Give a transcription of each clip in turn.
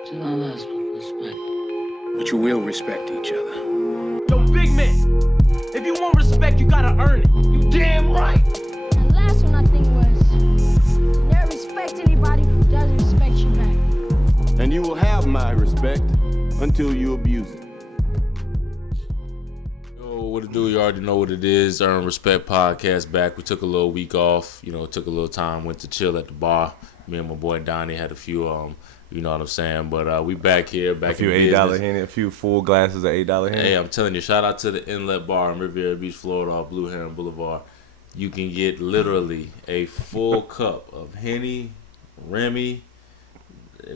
Just don't ask for respect. But you will respect each other. Yo, big man, if you want respect, you gotta earn it. You damn right. The last one I think was, you never respect anybody who doesn't respect you back. And you will have my respect until you abuse it. Yo, what it do? You already know what it is. Earn Respect Podcast back. We took a little week off. Took a little time. Went to chill at the bar. Me and my boy Donnie had a few, you know what I'm saying? But we back here, back in business. A few $8 Henny, a few full glasses of $8 Henny. Hey, I'm telling you, shout out to the Inlet Bar in Riviera Beach, Florida, off Blue Heron Boulevard. You can get literally a full cup of Henny, Remy,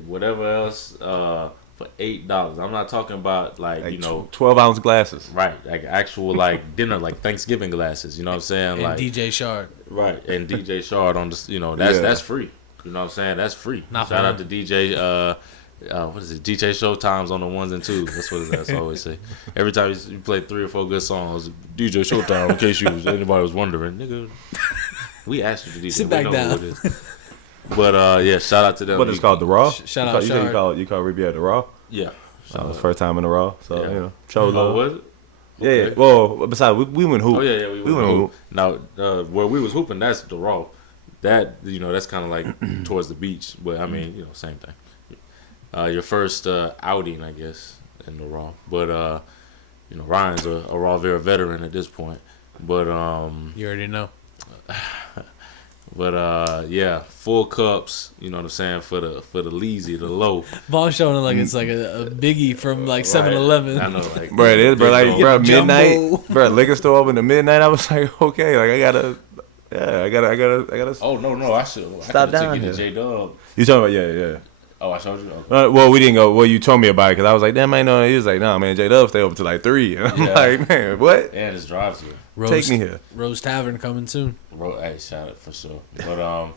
whatever else, for $8. I'm not talking about like 12-ounce glasses. Right, like actual like dinner, like Thanksgiving glasses. You know what I'm saying? And like DJ Shard. Right, and DJ Shard on the that's free. You know what I'm saying? That's free. Shout out to DJ what is it? DJ Showtime's on the ones and twos. That's what that's what I always say. Every time you play 3 or 4 good songs, DJ Showtime. In case anybody was wondering, nigga, we asked you to DJ. Sit back down. Who it is. But yeah, shout out to them. What is called the Raw? Shout out. You call Riviera the Raw? Yeah. It's first time in the Raw, so show love. Was it? Okay. Yeah. Well, besides we went hoop. Oh yeah, we went hoop. Now where we was hooping, that's the Raw. That that's kind of like towards the beach, but I mean same thing. Your first outing, I guess, in the Raw. But Ryan's a Raw Vera veteran at this point. But you already know. But yeah, full cups, you know what I'm saying, for the Leezy, the low. Vaughn's showing it like it's like a biggie from like 7-Eleven. I know, like bro, it is, bro. Like, bro, midnight, bro, liquor store open at midnight. I was like, okay, like I gotta. Oh no, I should stop down here. Take you to J-Dub. You talking about yeah. Oh, I showed you. Okay. Well, we didn't go. Well, you told me about it because I was like, damn, I know. He was like, nah, man, J-Dub stay open till like 3. And I'm like, man, what? And it's drives here. Take me here. Rose Tavern coming soon. Hey, shout out for sure. But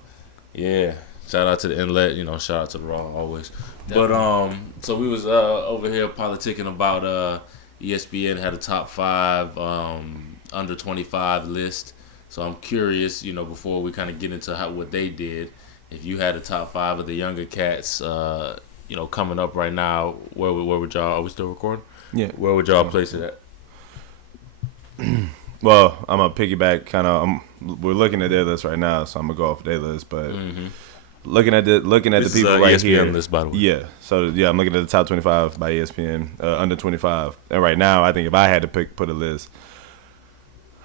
yeah, shout out to the Inlet. Shout out to the Raw always. Definitely. But so we was over here politicking about ESPN had a top 5 under 25 list. So I'm curious, before we kind of get into what they did, if you had a top 5 of the younger cats, coming up right now, where would y'all? Are we still recording? Yeah. Where would y'all place it at? Well, I'm gonna piggyback. We're looking at their list right now, so I'm gonna go off their list. But looking at the people right ESPN here, list, by the way. Yeah. So yeah, I'm looking at the top 25 by ESPN, under 25. And right now, I think if I had to put a list.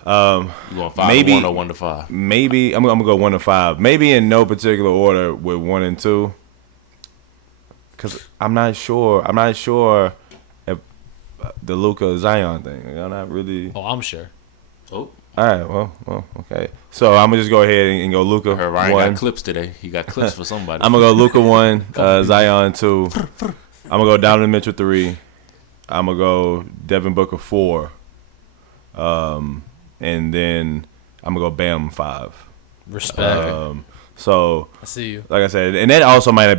You want 5 to 1 or 1 to 5? Maybe I'm gonna go 1 to 5. Maybe in no particular order with 1 and 2. Cause I'm not sure if the Luka Zion thing. I'm not really. Oh, I'm sure. Oh. All right. Well. Okay. So I'm gonna just go ahead and go Luka. Ryan 1. got clips today. He got clips for somebody. I'm gonna go Luka 1, Zion 2. I'm gonna go Donovan Mitchell 3. I'm gonna go Devin Booker 4. And then I'm gonna go Bam 5. Respect. So I see you. Like I said, and that also might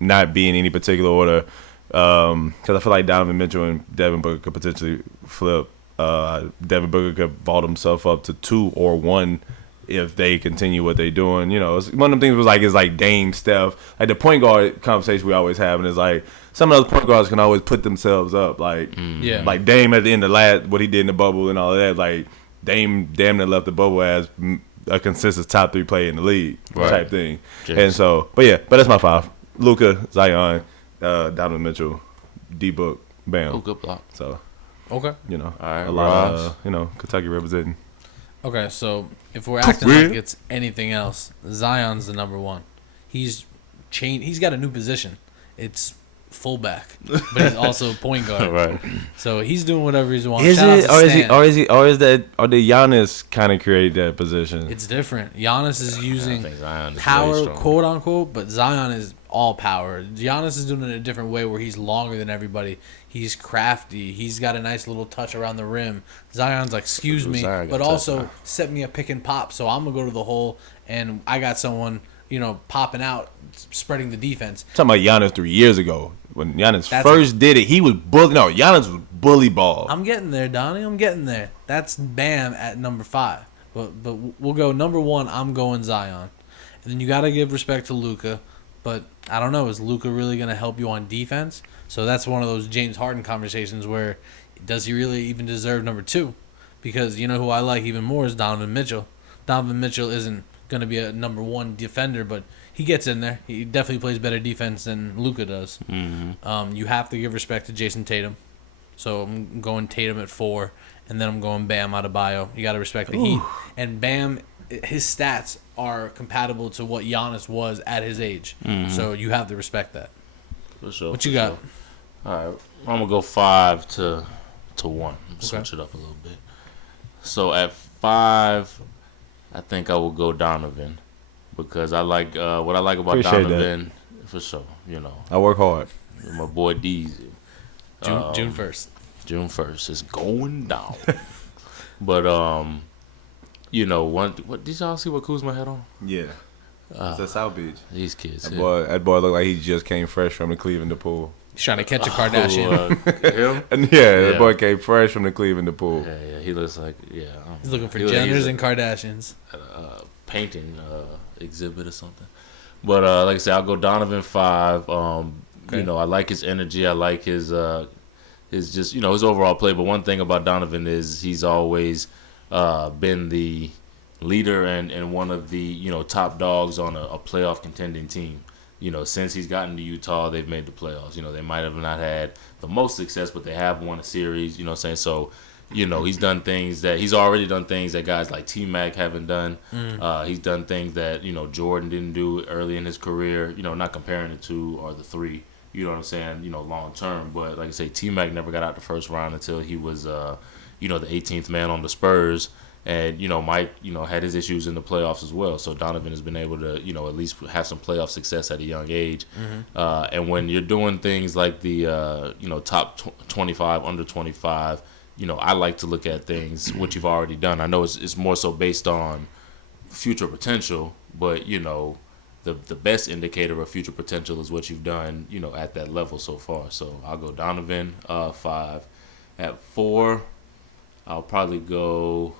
not be in any particular order, because I feel like Donovan Mitchell and Devin Booker could potentially flip. Devin Booker could vault himself up to 2 or 1 if they continue what they're doing. It's one of them things is like Dame, Steph, like the point guard conversation we always have, and it's like some of those point guards can always put themselves up, like like Dame at the end of what he did in the bubble and all of that. Like Dame damn near left the bubble as a consistent top 3 player in the league type thing. James. And so, but that's my 5: Luka, Zion, Donovan Mitchell, D Book, Bam. Oh, good block. So okay, all right, a lot of Kentucky representing. Okay, so if we're acting like it's anything else, Zion's the number 1. He's got a new position. It's fullback, but he's also point guard. Right. So he's doing whatever he wants. Is it, or is the Giannis kind of create that position? It's different. Giannis is using is power, quote unquote, but Zion is all power. Giannis is doing it in a different way where he's longer than everybody. He's crafty. He's got a nice little touch around the rim. Zion's like, excuse me, but also set me a pick and pop. So I'm gonna go to the hole, and I got someone popping out, spreading the defense. I'm talking about Giannis 3 years ago when Giannis first did it. He was Giannis was bully ball. I'm getting there, Donnie. I'm getting there. That's Bam at number 5. But we'll go number 1. I'm going Zion, and then you got to give respect to Luka. but I don't know. Is Luka really going to help you on defense? So that's one of those James Harden conversations where does he really even deserve number 2? Because you know who I like even more is Donovan Mitchell. Donovan Mitchell isn't going to be a number 1 defender, but he gets in there. He definitely plays better defense than Luka does. Mm-hmm. You have to give respect to Jason Tatum. So I'm going Tatum at 4, and then I'm going Bam Adebayo. You got to respect the Heat. And Bam, his stats are compatible to what Giannis was at his age. Mm-hmm. So you have to respect that. For sure. What you got? Sure. All right, I'm gonna go 5 to 1. Switch it up a little bit. So at 5, I think I will go Donovan because I like what I like about Appreciate Donovan. For sure, I work hard. my boy D. June 1st. June 1st is going down. But what did y'all see what Kuzma had on? Yeah. It's at South Beach. These kids. That boy looked like he just came fresh from the Cleveland pool. He's trying to catch a Kardashian. Him? And that boy came fresh from the Cleveland pool. Yeah, he looks like He's looking for Jenners and Kardashians. Painting exhibit or something. But like I said, I'll go Donovan 5. Okay. I like his energy. I like his just his overall play. But one thing about Donovan is he's always been the leader and one of the top dogs on a playoff contending team. Since he's gotten to Utah, they've made the playoffs. They might have not had the most success, but they have won a series. You know what I'm saying? So, he's already done things that guys like T-Mac haven't done. He's done things that, Jordan didn't do early in his career. Not comparing the 2 or the 3. You know what I'm saying? Long term. But like I say, T-Mac never got out the first round until he was, the 18th man on the Spurs. And, Mike, had his issues in the playoffs as well. So Donovan has been able to, at least have some playoff success at a young age. Mm-hmm. And when you're doing things like the, top 25, under 25, I like to look at things, what you've already done. I know it's more so based on future potential, but, the best indicator of future potential is what you've done, at that level so far. So I'll go Donovan, 5. At 4, I'll probably go...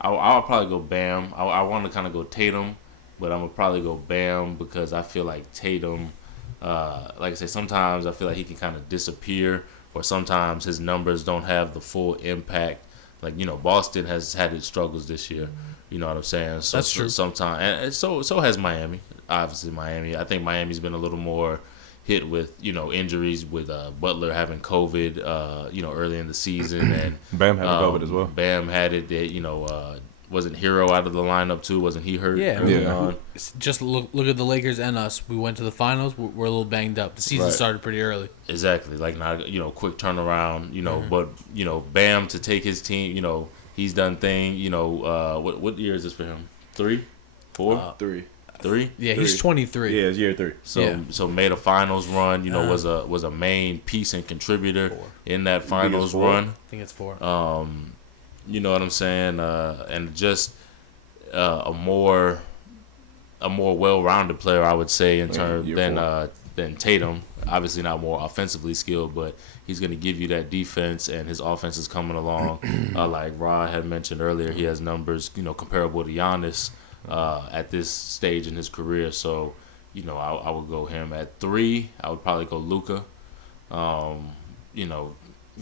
I'll probably go Bam. I want to kind of go Tatum, but I'm gonna probably go Bam because I feel like Tatum, like I say, sometimes I feel like he can kind of disappear, or sometimes his numbers don't have the full impact. Like Boston has had its struggles this year. You know what I'm saying? So that's true. Sometimes, and so has Miami. Obviously, Miami. I think Miami's been a little more hit with injuries, with Butler having COVID early in the season, and Bam had COVID as well. Bam had it that wasn't Hero out of the lineup too? Wasn't he hurt? Yeah. Just look at the Lakers and us. We went to the finals. We're a little banged up. The season started pretty early. Exactly, like not quick turnaround. But Bam to take his team. He's done thing. What year is this for him? 3, 4, 3. 3? Yeah, he's 23. Yeah, it's year 3. So made a finals run. Was a main piece and contributor in that finals run. I think it's 4. You know what I'm saying? And just a more well-rounded player, I would say, in terms than Tatum. Obviously, not more offensively skilled, but he's going to give you that defense, and his offense is coming along. Like Rod had mentioned earlier, he has numbers comparable to Giannis. At this stage in his career, so I would go him. At 3, I would probably go Luka.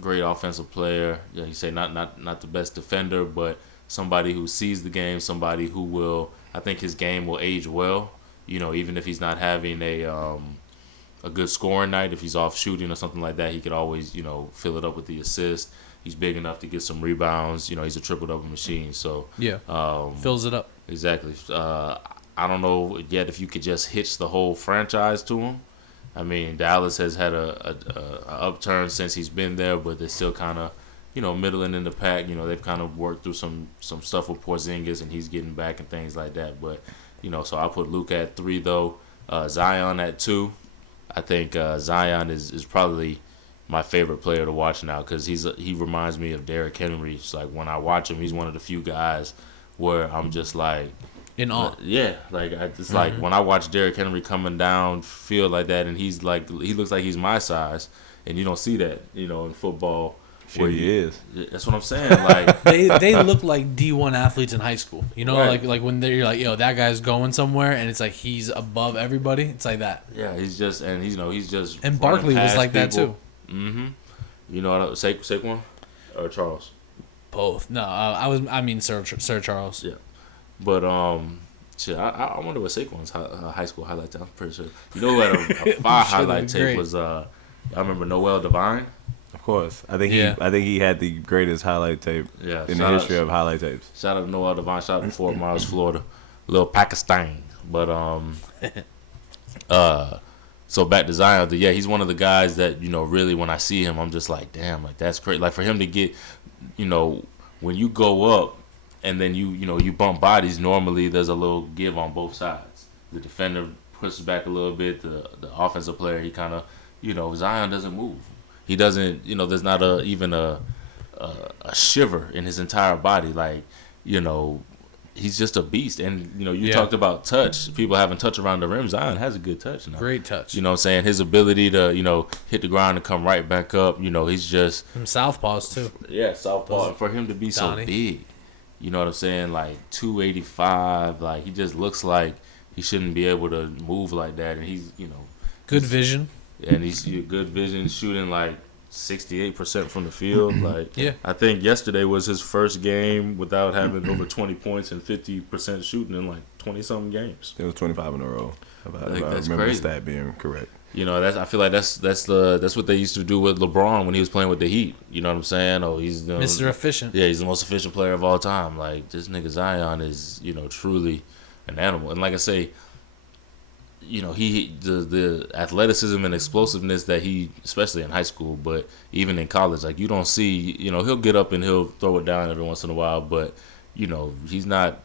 Great offensive player. You say not the best defender, but somebody who sees the game, somebody who will. I think his game will age well. Even if he's not having a good scoring night, if he's off shooting or something like that, he could always fill it up with the assist. He's big enough to get some rebounds. He's a triple-double machine. So fills it up. Exactly. I don't know yet if you could just hitch the whole franchise to him. I mean, Dallas has had a upturn since he's been there, but they're still kind of, middling in the pack. They've kind of worked through some stuff with Porzingis, and he's getting back and things like that. But, so I put Luka at 3, though. Zion at 2. I think Zion is probably my favorite player to watch now because he reminds me of Derrick Henry. It's like when I watch him, he's one of the few guys where I'm just like in awe. Yeah, like I just like when I watch Derrick Henry coming down, feel like that, and he looks like he's my size, and you don't see that in football Shit, he is. That's what I'm saying. Like they look like D1 athletes in high school. You know, Right. like when they're like, yo, that guy's going somewhere, and it's like he's above everybody. It's like that. yeah, he's just he's just And running Barkley was past like that too. Mm-hmm. You know what? Saquon or Charles? Both. No, I mean Sir Charles. Yeah. But shit, I wonder what Saquon's high school highlight tape. I'm pretty sure. You know who had a fire highlight tape great. was I remember Noel Devine. Of course, I think Yeah. he had the greatest highlight tape Yeah, in the shout history out- of highlight tapes. Shout out to Noel Devine. Shout out to Fort Myers, Florida, little Pakistan. But so back to Zion. Yeah, he's one of the guys that really when I see him, I'm just like, damn, like that's great. Like for him to get, when you go up and then you bump bodies. Normally, there's a little give on both sides. The defender pushes back a little bit. The offensive player, he kind of, Zion doesn't move. He doesn't, there's not even a shiver in his entire body. Like, he's just a beast. And, you talked about touch, people having touch around the rim. Zion has a good touch now. Great touch. You know what I'm saying? His ability to, hit the ground and come right back up, he's just. Some southpaws too. Yeah, southpaw. And for him to be Donnie. so big, you know what I'm saying? Like 285, like he just looks like he shouldn't be able to move like that. And he's, Good vision. and he's good vision, shooting like 68% from the field. Like, Yeah. I think yesterday was his first game without having over 20 points and 50% shooting in like 20-something games. It was 25 in a row. If I that's remember crazy. the stat being correct. I feel like that's what they used to do with LeBron when he was playing with the Heat. You know what I'm saying? Oh, he's Mr. Efficient. Yeah, he's the most efficient player of all time. Like this nigga Zion is, truly an animal. And like I say, the athleticism and explosiveness that he, especially in high school, but even in college, like you don't see, he'll get up and he'll throw it down every once in a while, but he's not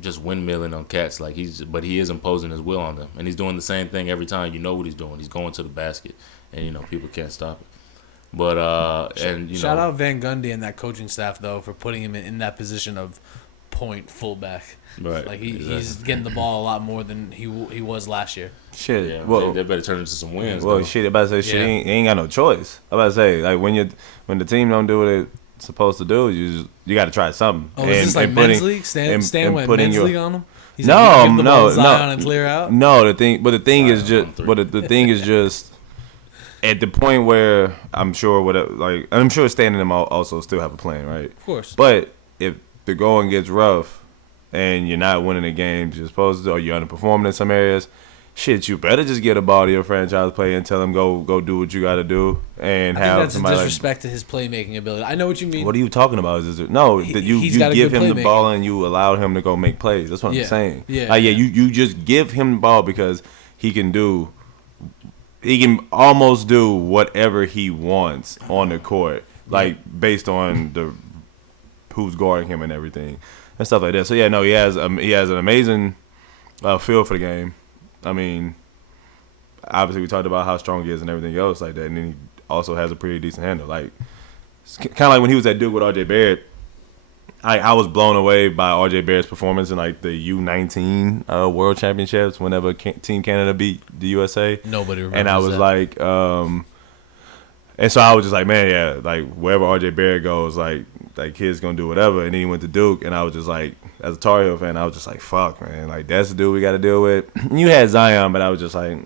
just windmilling on cats. Like but he is imposing his will on them, and he's doing the same thing every time. You know what he's doing. He's going to the basket, and people can't stop it. But Shout out Van Gundy and that coaching staff though for putting him in that position of point fullback. Right, Like he's exactly. getting the ball a lot more than he was last year. Shit. Yeah, well, they better turn into some wins. well, though. shit. About to say, shit. Yeah. He ain't got no choice. I'm about to say, like when the team don't do what it's supposed to do, you got to try something. Oh, is this like men's league? Stan went men's league on him. He's No, like, give the ball no, to Zion no. and clear out. No, the thing is Zion on just, three. but the thing is just at the point where I'm sure Stan and them also still have a plan, right? Of course. But if the going gets rough and you're not winning the games you're supposed to, or you're underperforming in some areas, shit, you better just get a ball to your franchise player and tell him go do what you got to do and I think have that's a somebody like. disrespect to his playmaking ability. I know what you mean. What are you talking about? No, that you he's got a give good him the playmaking. ball and you allow him to go make plays. That's what Yeah, I'm saying. yeah, Like, yeah. you just give him the ball because he can almost do whatever he wants on the court, like based on the who's guarding him and everything and stuff like that. So yeah, no, he has an amazing feel for the game. I mean, obviously we talked about how strong he is and everything else like that, and then he also has a pretty decent handle. Like it's kind of like when he was at Duke with R.J. Barrett. I was blown away by R.J. Barrett's performance in like the U19 World Championships whenever Team Canada beat the USA. Nobody remembers And I was that. like, and so I was just like, man, yeah, like wherever R.J. Barrett goes, like kid's gonna do whatever. And then he went to Duke, and I was just like, as a Tar Heel fan, I was just like, fuck, man, like that's the dude we got to deal with. And you had Zion, but I was just like,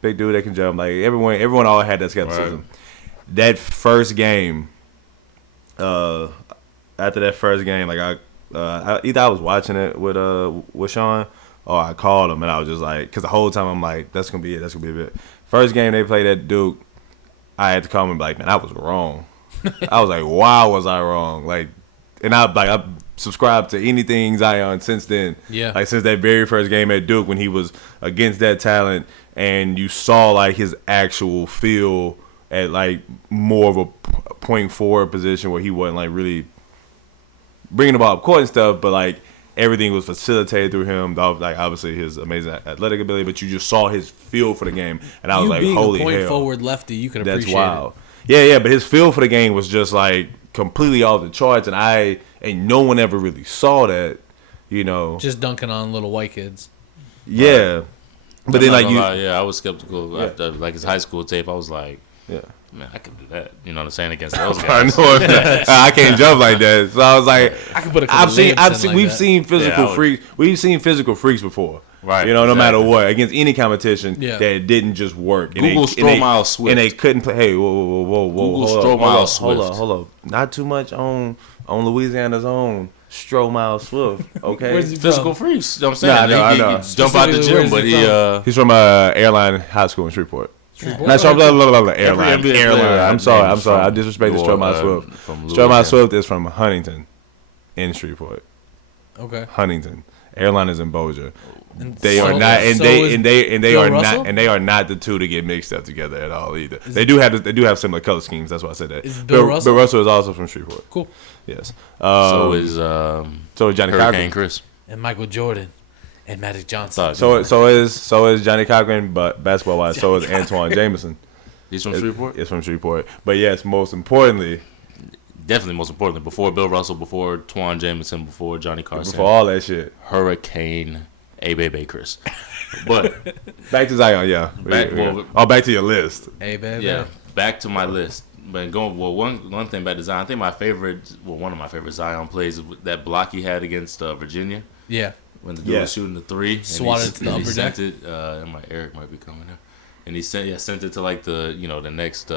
big dude that can jump. Like everyone all had that skepticism. Right. That first game, after that first game, like either I was watching it with Sean, or I called him and I was just like, because the whole time I'm like, that's gonna be it. That's gonna be it. First game they played at Duke, I had to call him and be like, man, I was wrong. I was like, why was I wrong? Like, and I subscribed to anything Zion since then. Yeah. Like since that very first game at Duke when he was against that talent, and you saw like his actual feel at like more of a point forward position where he wasn't like really bringing the ball up court and stuff, but like everything was facilitated through him. Like obviously his amazing athletic ability, but you just saw his feel for the game, and I was like, being holy a point hell, forward lefty, you could that's appreciate wild. it. Yeah, but his feel for the game was just like completely off the charts, and no one ever really saw that, Just dunking on little white kids. Yeah, but I'm then not like gonna you, lie, I was skeptical after like his high school tape. I was like, yeah. man, I can do that. You know what I'm saying, against those I guys. know I can't jump like that. So I was like, I can put a couple we've seen physical freaks. We've seen physical freaks before. Right. You know, no matter what, against any competition, Yeah. that it didn't just work. Google Stromile Swift. And they couldn't play. Hey, whoa. Google Stromile Swift. Hold up. Not too much on Louisiana's own Stromile Swift. Okay. Where's he Physical from? freaks. You know what I'm saying? I know. He jump out the gym, but He's from Airline High School in Shreveport. Shreveport? Not Airline. Every Airline. player I'm sorry. named I from disrespected New Stromile Orleans, Swift. from Stromile Louisiana. Swift is from Huntington in Shreveport. Okay. Huntington. Airline is in Bossier. And They so- are not, and so they is and they Bill are Russell? not, and they are not the two to get mixed up together at all either. They do have similar color schemes. That's why I said that. Is Bill Russell? Bill Russell is also from Shreveport. Cool. Yes. So is Johnny Hurricane Cochran. Chris. And Michael Jordan and Magic Johnson. So is Johnny Cochran, but basketball wise, so is Antoine Jameson. He's from Shreveport? It's from Shreveport. But yes, most importantly, Definitely most importantly, before Bill Russell, before Twan Jameson, before Johnny Carson, before all that shit, Hurricane A-Baby Chris. But back to Zion, yeah. Back to your list. Hey, baby. yeah, back to my list. But one thing about the Zion, I think one of my favorite Zion plays is that block he had against Virginia Yeah. when the dude was shooting the three. Swatted to the upper deck. Eric might be coming there. And he sent it to like the next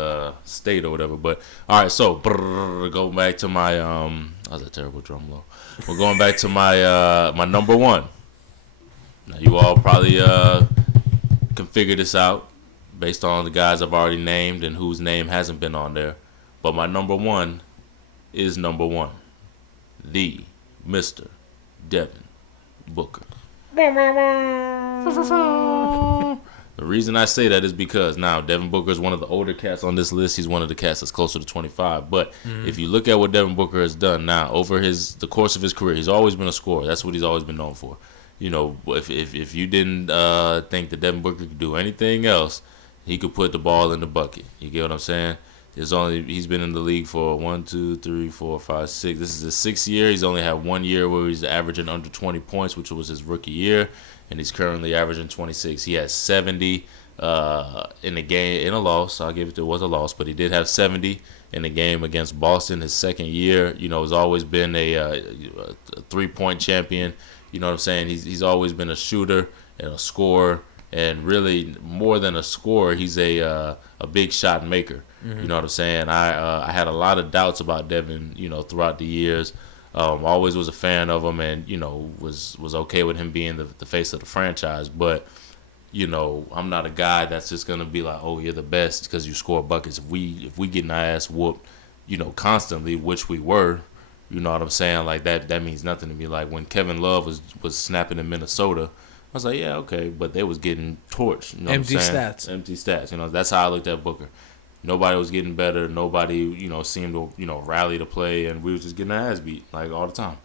state or whatever. But all right, so go back to my that was a terrible drum roll. We're going back to my my number one. Now you all probably can figure this out based on the guys I've already named and whose name hasn't been on there. But my number one is number one, the Mr. Devin Booker. The reason I say that is because now Devin Booker is one of the older cats on this list. He's one of the cats that's closer to 25. But if you look at what Devin Booker has done now over the course of his career, he's always been a scorer. That's what he's always been known for. You know, if you didn't think that Devin Booker could do anything else, he could put the ball in the bucket. You get what I'm saying? He's been in the league for 1, 2, 3, 4, 5, 6. This is his 6th year. He's only had 1 year where he's averaging under 20 points, which was his rookie year, and he's currently averaging 26. He has 70 in the game in a loss. I'll give it was a loss, but he did have 70 in the game against Boston his second year. You know, has always been a 3-point champion. You know what I'm saying? He's always been a shooter and a scorer, and really more than a scorer, he's a big shot maker. You know what I'm saying? I had a lot of doubts about Devin, throughout the years. Always was a fan of him, and was okay with him being the face of the franchise. But I'm not a guy that's just gonna be like, oh, you're the best because you score buckets. If we getting our ass whooped, constantly, which we were. You know what I'm saying? Like that means nothing to me. Like when Kevin Love was snapping in Minnesota, I was like, yeah, okay, but they was getting torched. You know Empty what I'm saying? stats. Empty stats. That's how I looked at Booker. Nobody was getting better. Nobody, seemed to, rally to play, and we was just getting our ass beat like all the time.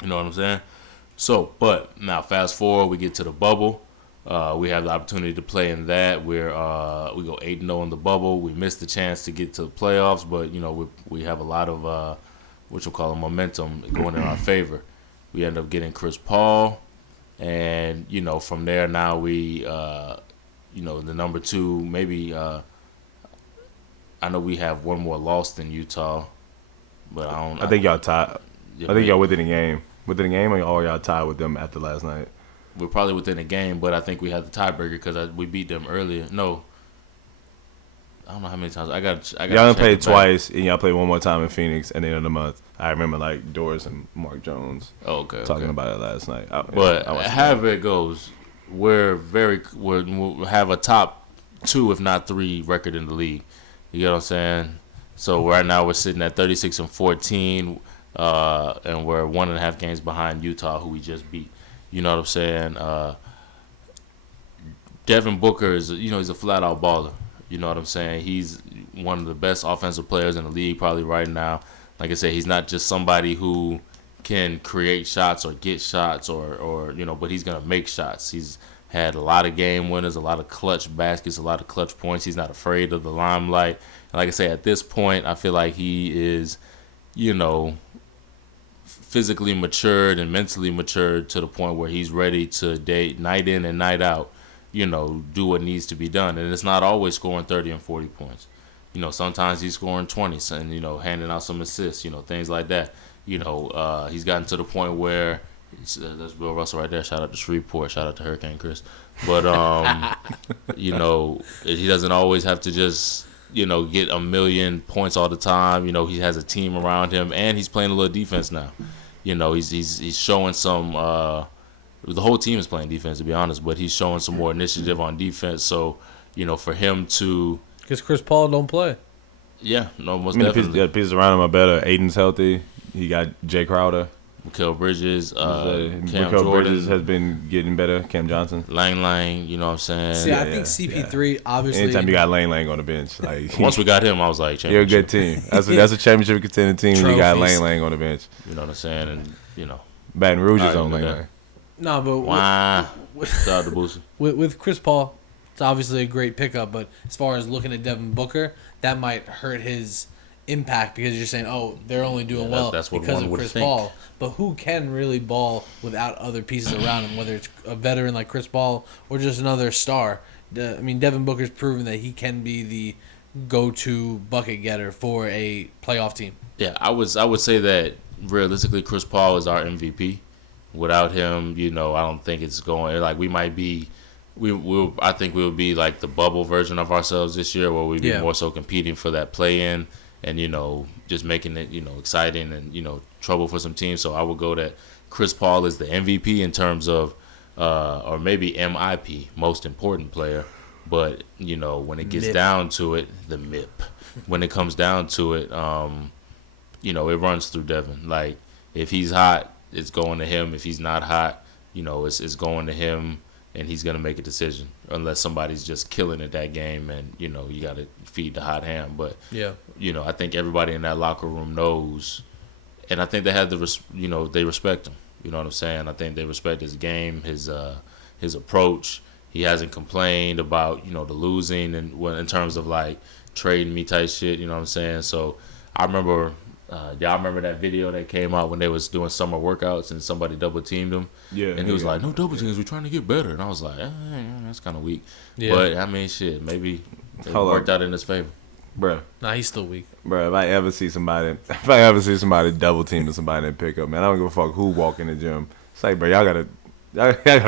You know what I'm saying? So, but now fast forward, we get to the bubble. We have the opportunity to play in that. We go 8-0 in the bubble. We missed the chance to get to the playoffs, but we have a lot of momentum going in our favor. We end up getting Chris Paul, and from there now we the number 2 maybe. I know we have one more loss than Utah, but I think y'all tied. I think y'all within a game. Within a game, or y'all tied with them after last night? We're probably within a game, but I think we had the tiebreaker because we beat them earlier. No, I don't know how many times. I got. Y'all played twice, and y'all played one more time in Phoenix at the end of the month. I remember like Doris and Mark Jones talking about it last night. But however it goes, we have a top 2, if not 3, record in the league. You get what I'm saying? So right now we're sitting at 36-14, and we're 1.5 games behind Utah, who we just beat. You know what I'm saying? Devin Booker is, he's a flat-out baller. You know what I'm saying? He's one of the best offensive players in the league probably right now. Like I said, he's not just somebody who can create shots or get shots or but he's going to make shots. He's had a lot of game winners, a lot of clutch baskets, a lot of clutch points. He's not afraid of the limelight. And like I say, at this point, I feel like he is, physically matured and mentally matured to the point where he's ready to date night in and night out, do what needs to be done. And it's not always scoring 30 and 40 points. sometimes he's scoring 20 and, handing out some assists, things like that. He's gotten to the point where there's Bill Russell right there. Shout out to Shreveport. Shout out to Hurricane Chris. But, he doesn't always have to just, get a million points all the time. He has a team around him, and he's playing a little defense now. He's showing some the whole team is playing defense, to be honest, but he's showing some more initiative on defense. So, for him to... Because Chris Paul don't play. Yeah, no, most definitely. The pieces around him are better. Aiden's healthy. He got Jay Crowder. Mikal Bridges, Cam Mikal Jordan. Bridges has been getting better. Cam Johnson. Lang, you know what I'm saying? See, I think CP3, obviously... Anytime you got Lang on the bench. Once we got him, I was like, you're a good team. That's a championship contending team when you got Lang on the bench. You know what I'm saying? And, Baton Rouge is on Lang. No, but... Wow. Shout out to Boosie. With Chris Paul, it's obviously a great pickup, but as far as looking at Devin Booker, that might hurt his impact because you're saying, oh, they're only doing well that's what because one of would Chris think. Paul. But who can really ball without other pieces around him, whether it's a veteran like Chris Paul or just another star? Devin Booker's proven that he can be the go-to bucket getter for a playoff team. Yeah, I would say that realistically, Chris Paul is our MVP. Without him, I don't think it's going. Like we might be, I think we'll be like the bubble version of ourselves this year, where we be more so competing for that play-in and just making it exciting and trouble for some teams. So I would go that Chris Paul is the MVP in terms of, or maybe MIP, most important player. But when it gets down to it, the MIP. When it comes down to it, it runs through Devin. Like if he's hot, it's going to him. If he's not hot, it's going to him, and he's gonna make a decision unless somebody's just killing it that game, and you got to feed the hot hand. But I think everybody in that locker room knows, and I think they have they respect him. You know what I'm saying? I think they respect his game, his approach. He hasn't complained about the losing and in terms of like trading me type shit. You know what I'm saying? So I remember. Y'all remember that video that came out when they was doing summer workouts and somebody double teamed him? Yeah. And he was like, "No double teams, we're trying to get better." And I was like, "That's kind of weak." Yeah. But shit, maybe it worked out in his favor. Bro. Nah, he's still weak. Bro, if I ever see somebody double teaming somebody in pickup, man, I don't give a fuck who walk in the gym. It's like, bro, y'all gotta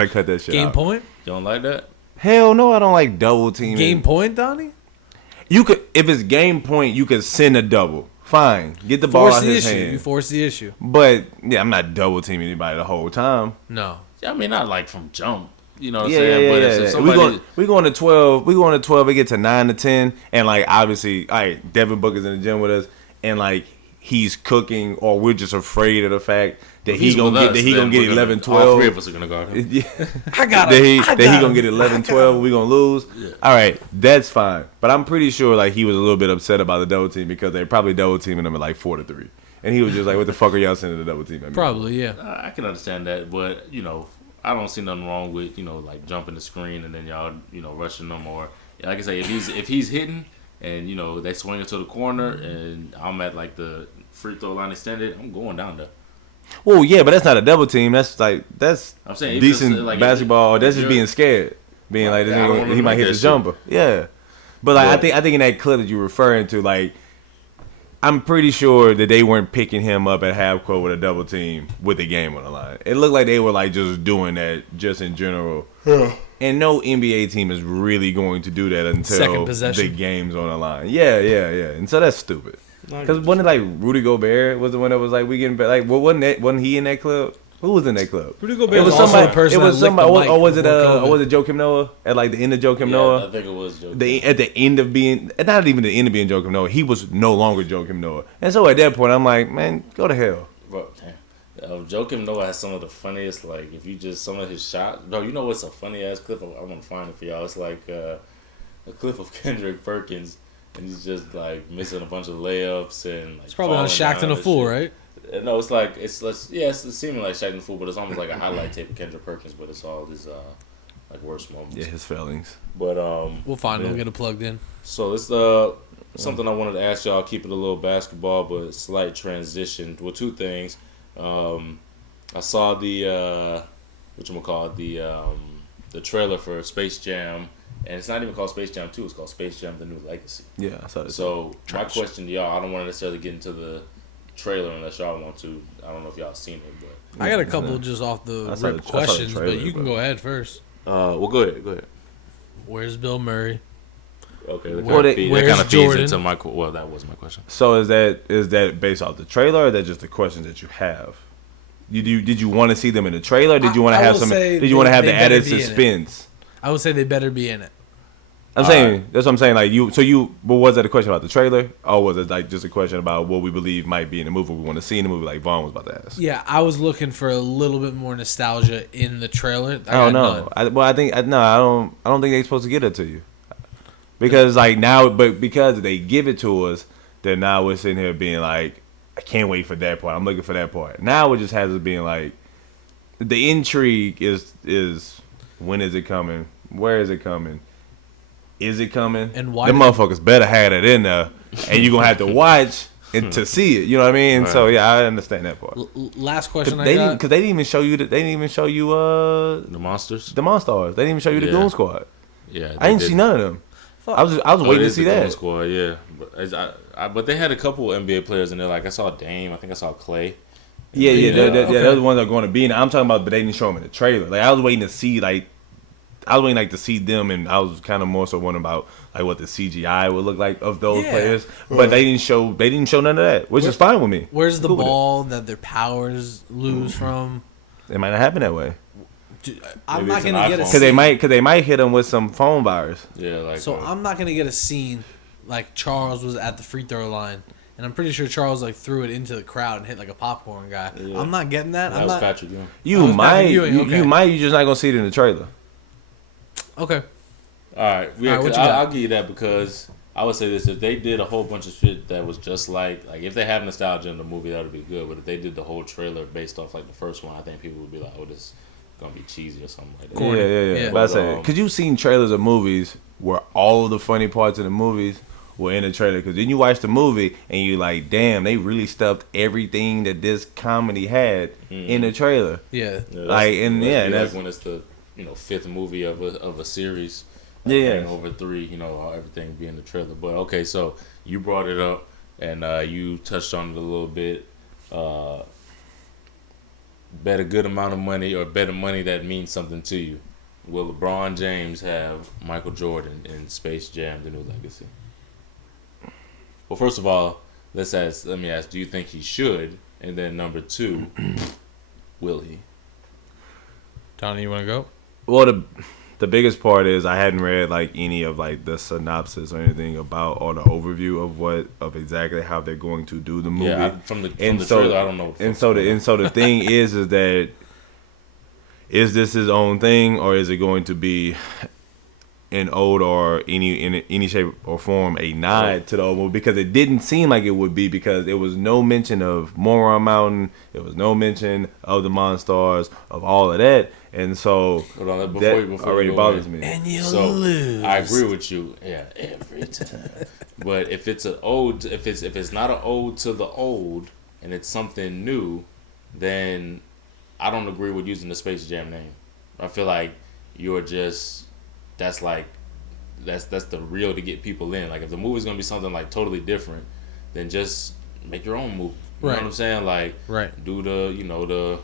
cut that shit Game out. point? You don't like that? Hell no, I don't like double teaming. Game point, Donnie? You could, if it's game point, you could send a double. Fine, get the ball out of his hand. You force the issue. But yeah, I'm not double teaming anybody the whole time. No. I mean, not like from jump. You know what I'm saying? But if somebody... we going to 12. We going to 12. We get to 9 to 10, and like obviously, Devin Booker's in the gym with us, and like he's cooking, or we're just afraid of the fact that he's gonna get 11, 12. All three of us are gonna guard him. Yeah. That he gonna get 11, 12. We gonna lose. Yeah. All right, that's fine. But I'm pretty sure like he was a little bit upset about the double team because they probably double teaming him at like 4-3, and he was just like, "What the fuck are y'all sending the double team at me?" Probably, yeah. I can understand that, but I don't see nothing wrong with like jumping the screen and then y'all rushing them, or like I say, if he's hitting and they swing it to the corner and I'm at like the free throw line extended, I'm going down there. Well, yeah, but that's not a double team. That's I'm saying decent like basketball. That's just being scared, being like he might hit the jumper. Yeah, but like I think in that clip that you're referring to, like I'm pretty sure that they weren't picking him up at half court with a double team with the game on the line. It looked like they were like just doing that just in general. Yeah. And no NBA team is really going to do that until the game's on the line. Yeah. And so that's stupid. Because wasn't it like Rudy Gobert was the one that was like we getting back? Like, wasn't he in that club? Who was in that club? Rudy Gobert was also the person. It was somebody. Or was it Joakim Noah at like the end of Joakim Noah? I think it was Joakim. At the end of being, not even the end of being Joakim Noah, he was no longer Joakim Noah. And so at that point, I'm like, man, go to hell. Bro, Joakim Noah has some of the funniest, like if you just some of his shots. Bro, you know what's a funny ass clip? I'm gonna find it for y'all. It's like a clip of Kendrick Perkins. And he's just like missing a bunch of layups and like, it's probably on Shaqtin' a Fool, right? No, it's like it's seeming like Shaqtin' a Fool, but it's almost like a highlight tape of Kendrick Perkins, but it's all his like worst moments. Yeah, his failings. But we'll find it. We'll get it plugged in. So it's something I wanted to ask y'all. Keep it a little basketball, but slight transition. Well, two things. I saw the trailer for Space Jam. And it's not even called Space Jam 2. It's called Space Jam: The New Legacy. Yeah, I saw that. So my question to y'all, I don't want to necessarily get into the trailer unless y'all want to. I don't know if y'all seen it, but I got a couple just off the I saw rip the questions, trailer, but you can bro. go ahead first. well, go ahead. Where's Bill Murray? Okay, that Well, kind where's of feeds Jordan? into my. Well, that was my question. So is that based off the trailer, or is that just the questions that you have? Did you want to see them in the trailer? Or did you want to I have will some? say Did you want to have they the added better be in it. suspense? I would say they better be in it. I'm saying that's what I'm saying. Like you, but was that a question about the trailer, or was it like just a question about what we believe might be in the movie, what we want to see in the movie, like Vaughn was about to ask? Yeah, I was looking for a little bit more nostalgia in the trailer. I don't know. I don't think they're supposed to give it to you because like now, but because they give it to us, then now we're sitting here being like, I can't wait for that part. I'm looking for that part. Now it just has us being like, the intrigue is when is it coming? Where is it coming? Is it coming? And why the did- motherfuckers better have it in there, and you're gonna have to watch and to see it. You know what I mean? Right. So yeah, I understand that part. Last question I They got. because they didn't even show you. They didn't even show you The monsters. the Monstars. They didn't even show you the Yeah. Goon Squad. Yeah, I didn't see none of them. I was waiting to see that. Squad, yeah, but they had a couple NBA players in there. Like I saw Dame. I think I saw Clay. Yeah, Okay. they're the ones that are going to be in it. I'm talking about, but they didn't show them in the trailer. Like I was waiting to see to see them, and I was kind of more so wondering about like what the CGI would look like of those Yeah. players. But they didn't show none of that, which is fine with me. Where's the Cool with it. ball that their powers lose from? It might not happen that way Dude, I'm Maybe not it's an gonna get a iPhone. because they scene. might hit them with some phone virus. Yeah, like So I'm not gonna get a scene like Charles was at the free throw line, and I'm pretty sure Charles like threw it into the crowd and hit like a popcorn guy. Yeah. I'm not getting that. that I'm was not. Patrick Ewing. You Oh, it's might, Patrick Ewing, okay. you might, you're just not gonna see it in the trailer. Okay. All right, yeah, All right, what 'cause you got? I'll give you that because I would say this: if they did a whole bunch of shit that was just like if they have nostalgia in the movie, that would be good. But if they did the whole trailer based off like the first one, I think people would be like, "Oh, this is gonna be cheesy or something like that." Corny. Yeah. Yeah. But I say, But, because you've seen trailers of movies where all of the funny parts of the movies were in the trailer. Because then you watch the movie and you're like, damn, they really stuffed everything that this comedy had in the trailer. Yeah. Yeah, Like, and that'd yeah, be that's- like when it's the fifth movie of a series. Yeah. and over 3, everything being the trailer. But okay, so you brought it up and you touched on it a little bit. Bet a good amount of money or bet a money that means something to you. Will LeBron James have Michael Jordan in Space Jam: The New Legacy? Well, first of all, let me ask: do you think he should? And then number 2, will he? Donnie, you want to go? Well, the biggest part is I hadn't read like any of like the synopsis or anything about or the overview of exactly how they're going to do the movie. Yeah, from the And trailer, I don't know. And so the thing is that is this his own thing, or is it going to be an ode or in any shape or form a nod to the old movie? Because it didn't seem like it would be, because there was no mention of Moron Mountain, there was no mention of the Monstars, of all of that, and so Hold on, before that you already go bothers in. me. And you So lose. I agree with you. Yeah, every time. But if it's an ode, if it's not an ode to the old and it's something new, then I don't agree with using the Space Jam name. I feel like that's the real to get people in. Like if the movie's gonna be something like totally different, then just make your own movie. You know Right. what I'm saying? Like Right. do the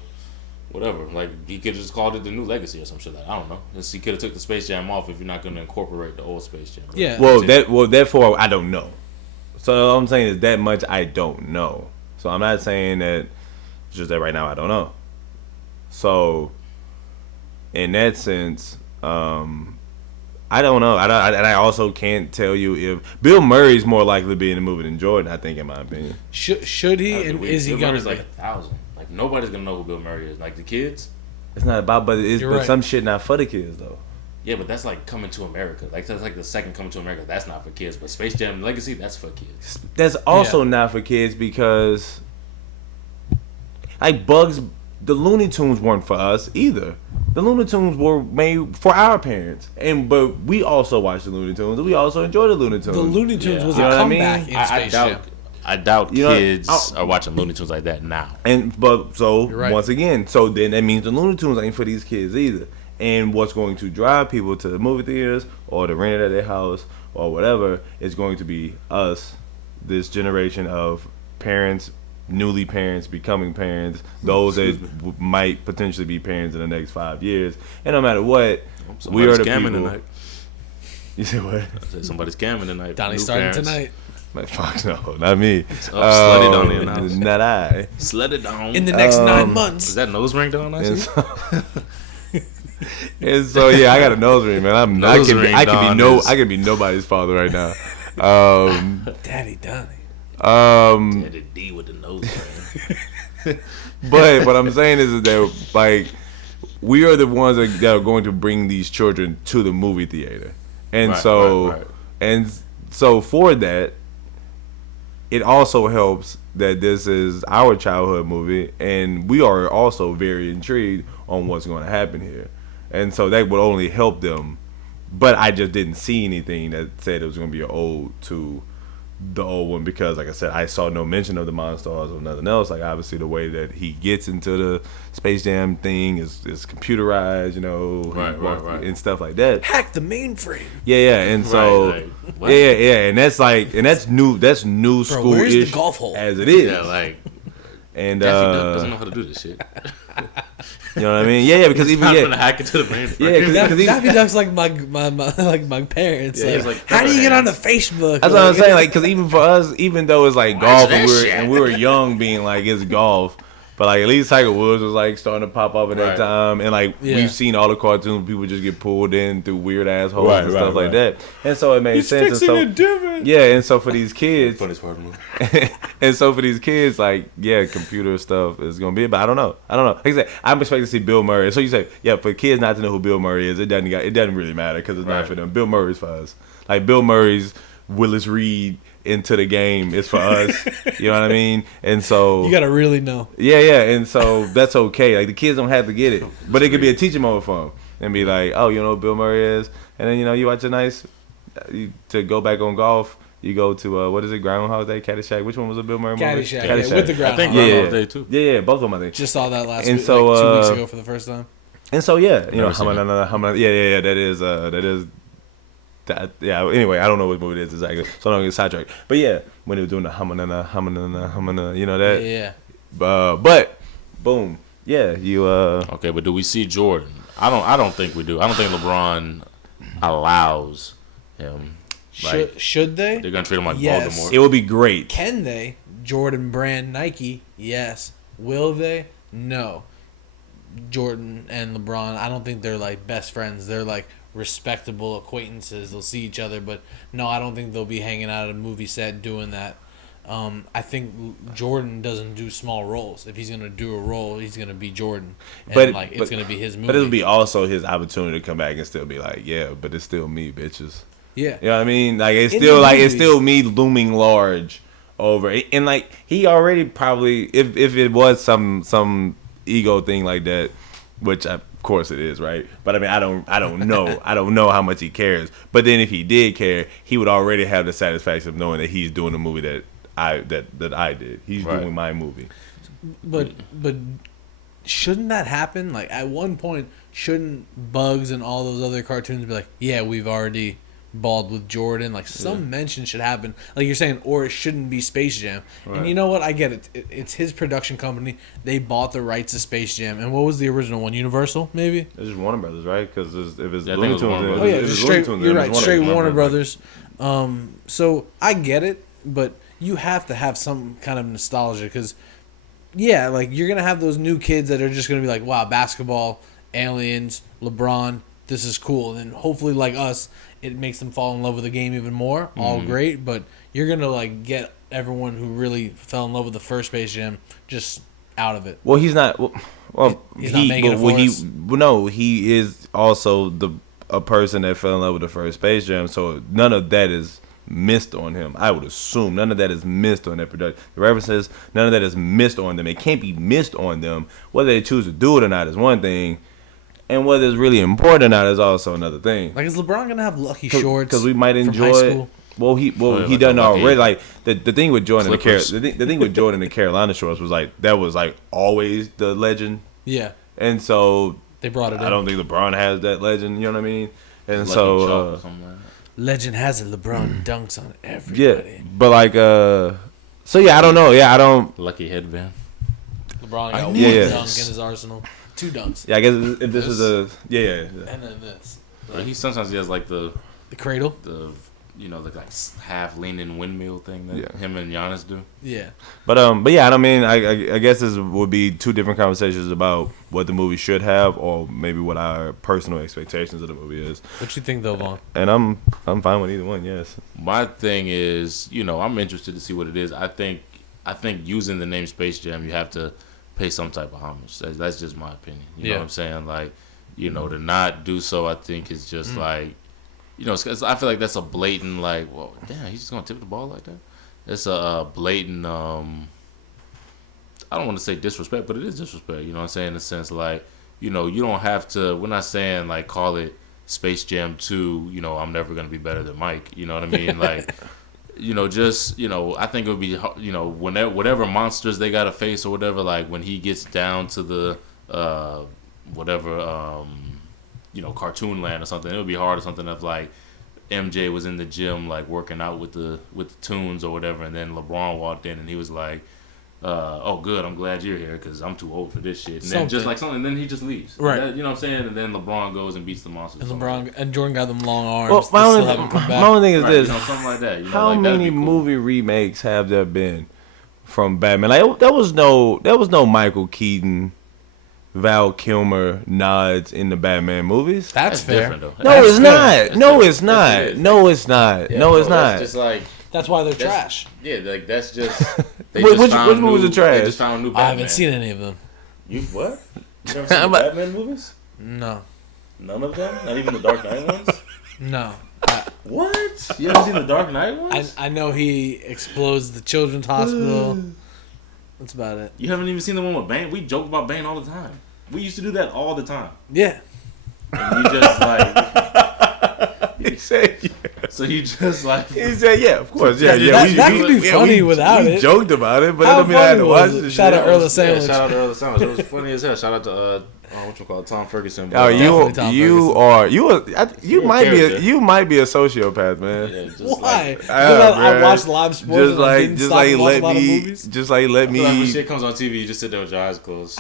whatever. Like he could have just called it The New Legacy or some shit. Like I don't know. He could have took the Space Jam off if you're not gonna incorporate the old Space Jam. Yeah. Therefore I don't know. So all I'm saying is that much I don't know. So I'm not saying that it's just that right now I don't know. So in that sense, I don't know. I also can't tell you if Bill Murray's more likely to be in the movie than Jordan, I think, in my opinion. Should he, and is he Bill gonna Murray's be? like 1,000. Like nobody's gonna know who Bill Murray is. Like the kids. It's not about, but You're right. some shit not for the kids though. Yeah, but that's like Coming to America. Like that's like the second Coming to America. That's not for kids. But Space Jam Legacy, that's for kids. That's also Yeah. not for kids because, like the Looney Tunes weren't for us either. The Looney Tunes were made for our parents, but we also watched the Looney Tunes. And we also enjoy the Looney Tunes. The Looney Tunes Yeah. was You know a what I mean? comeback in Space Jam. I doubt You know, kids are watching Looney Tunes like that now. But You're right. once again, so then that means the Looney Tunes ain't for these kids either. And what's going to drive people to the movie theaters or to rent it at their house or whatever is going to be us, this generation of parents, newly parents, becoming parents, those that might potentially be parents in the next 5 years. And no matter what, we are the people. Tonight. You said what? I said somebody's scamming tonight. Donnie's starting tonight. Like, fuck no, not me. Slutty Donnie in the house. Not I. Slutty Donnie. In the next 9 months. Is that nose ring down? And so yeah, I got a nose ring, man. I can be nobody's father right now. Daddy Donnie. Daddy D with the nose ring. But what I'm saying is that like we are the ones that are going to bring these children to the movie theater, and so for that, it also helps that this is our childhood movie, and we are also very intrigued on what's going to happen here. And so that would only help them. But I just didn't see anything that said it was going to be an ode to the old one because, like I said, I saw no mention of the Monstars or nothing else. Like, obviously, the way that he gets into the Space Jam thing is computerized, you know, right. and stuff like that. Hack the mainframe. Yeah, and so and that's new school. Where's the golf hole? As it is. Yeah, like, and doesn't know how to do this shit. You know what I mean? Yeah, because he's even gonna hack into the mainframe. Yeah, because Daffy Duck's like my parents. Yeah, like, how do you get onto Facebook? That's what I'm saying. Like, because even for us, even though it's like golf, and we were young, being like it's golf, but like at least Tiger Woods was like starting to pop up at that time, and like we've seen all the cartoons where people just get pulled in through weird assholes and stuff like that, and so it made sense. And so and so for these kids, and so for these kids, like computer stuff is gonna be, but I don't know. Like I said, I'm expecting to see Bill Murray. So you say, for kids not to know who Bill Murray is, it doesn't really matter because it's not for them. Bill Murray's for us. Like Bill Murray's Willis Reed into the game is for us. You know what I mean? And so you gotta really know. Yeah, and so that's okay. Like the kids don't have to get it, but it could be a teaching moment for them and be like, oh, you know what Bill Murray is, and then you watch a nice to go back on golf. You go to what is it? Groundhog Day, Caddyshack. Which one was a Bill Murray movie? Caddyshack. With the Groundhog. I think Groundhog Day too. Yeah, both of them I think. Just saw that last and week, so, like 2 weeks ago for the first time. And so that is anyway, I don't know what movie it is exactly, so I don't get sidetracked. But yeah, when they were doing the hamana, you know that. Yeah. But boom, you. Okay, but do we see Jordan? I don't think we do. I don't think LeBron allows him. Should they? They're gonna treat him like yes. Voldemort. It would be great. Can they? Jordan Brand Nike? Yes. Will they? No. Jordan and LeBron, I don't think they're like best friends. They're like respectable acquaintances. They'll see each other, but no, I don't think they'll be hanging out at a movie set doing that. I think Jordan doesn't do small roles. If he's gonna do a role, he's gonna be Jordan, and it's gonna be his movie. But it'll be also his opportunity to come back and still be like, but it's still me, bitches. Yeah, you know what I mean? Like it's still me looming large over it, and like he already probably if it was some ego thing like that, which of course it is, right? But I mean, I don't know. I don't know how much he cares. But then if he did care, he would already have the satisfaction of knowing that he's doing the movie that I did. He's doing my movie. But shouldn't that happen? Like at one point, shouldn't Bugs and all those other cartoons be like, yeah, we've already balled with Jordan? Like some mention should happen, like you're saying, or it shouldn't be Space Jam. Right. And you know what? I get it. It's his production company. They bought the rights to Space Jam. And what was the original one? Universal, maybe? It's just Warner Brothers, right? Because if it's Looney Tunes, straight. You're right. Straight Warner Brothers. So I get it, but you have to have some kind of nostalgia because, like you're gonna have those new kids that are just gonna be like, wow, basketball, aliens, LeBron. This is cool, and then hopefully, like us, it makes them fall in love with the game even more. Mm-hmm. All great, but you're gonna like get everyone who really fell in love with the first Space Jam just out of it. Well, he's not. Well, he's not making it for us. No, he is also a person that fell in love with the first Space Jam. So none of that is missed on him. I would assume none of that is missed on that production. The references, none of that is missed on them. It can't be missed on them. Whether they choose to do it or not is one thing. And whether it's really important or not is also another thing. Like, is LeBron gonna have lucky shorts? Because we might enjoy it. Well, he done already. Like the thing with Jordan and the thing with Jordan and the Carolina shorts was like that was like always the legend. Yeah. And so They brought it in. I don't think LeBron has that legend. You know what I mean? And Lucky so Chuck or something like that. Legend has it. LeBron dunks on everybody. yeah, but like so yeah, I don't know. Yeah, I don't. Lucky headband. LeBron got one Yeah. dunk in his arsenal. 2 dunks. Yeah, I guess if this is a yeah. And then this. But he has like the cradle? the like half leaning windmill thing that him and Giannis do. Yeah. But yeah, I mean, I guess this would be 2 different conversations about what the movie should have, or maybe what our personal expectations of the movie is. What you think though, Vaughn? And I'm fine with either one. Yes. My thing is, I'm interested to see what it is. I think using the name Space Jam, you have to pay some type of homage. That's just my opinion. You know what I'm saying? Like, to not do so, I think is just like, I feel like that's a blatant like, well, damn, he's just gonna tip the ball like that. It's a blatant. I don't want to say disrespect, but it is disrespect. You know what I'm saying? In the sense like, you don't have to. We're not saying like call it Space Jam 2. I'm never gonna be better than Mike. You know what I mean? Like. I think it would be, whatever monsters they got to face or whatever, like when he gets down to the, cartoon land or something, it would be hard or something if like MJ was in the gym, like working out with the tunes or whatever. And then LeBron walked in and he was like, oh, good, I'm glad you're here because I'm too old for this shit. And then just like something, and then he just leaves. Right. You know what I'm saying? And then LeBron goes and beats the monsters. And Jordan got them long arms. Well, my only thing is this: something like that. how many movie remakes have there been from Batman? Like there was no Michael Keaton, Val Kilmer nods in the Batman movies. That's fair. Different, though. No, it's not. No, it's not. No, it's not. No, it's not. Just like. That's why they're trash. Yeah, like that's just. Which movies are trash? They just found new Batman. I haven't seen any of them. You what? You never seen the Batman movies? No. None of them? Not even the Dark Knight ones? No. What? You haven't seen the Dark Knight ones? I know he explodes the children's hospital. That's about it. You haven't even seen the one with Bane? We joke about Bane all the time. We used to do that all the time. Yeah. And you just like. He said, yeah. So he just like. He said, yeah, of course. Yeah. That could be funny without it. We joked about it, but How I don't mean I had to watch it. Shout out Earl of Sandwich. Yeah, shout out to Earl of Sandwich. It was funny as hell. Shout out to Tom Ferguson. Oh, you might be a sociopath, man. Yeah, just why? like, I watch live sports. Just like let me. When shit comes on TV, you just sit there with your eyes closed.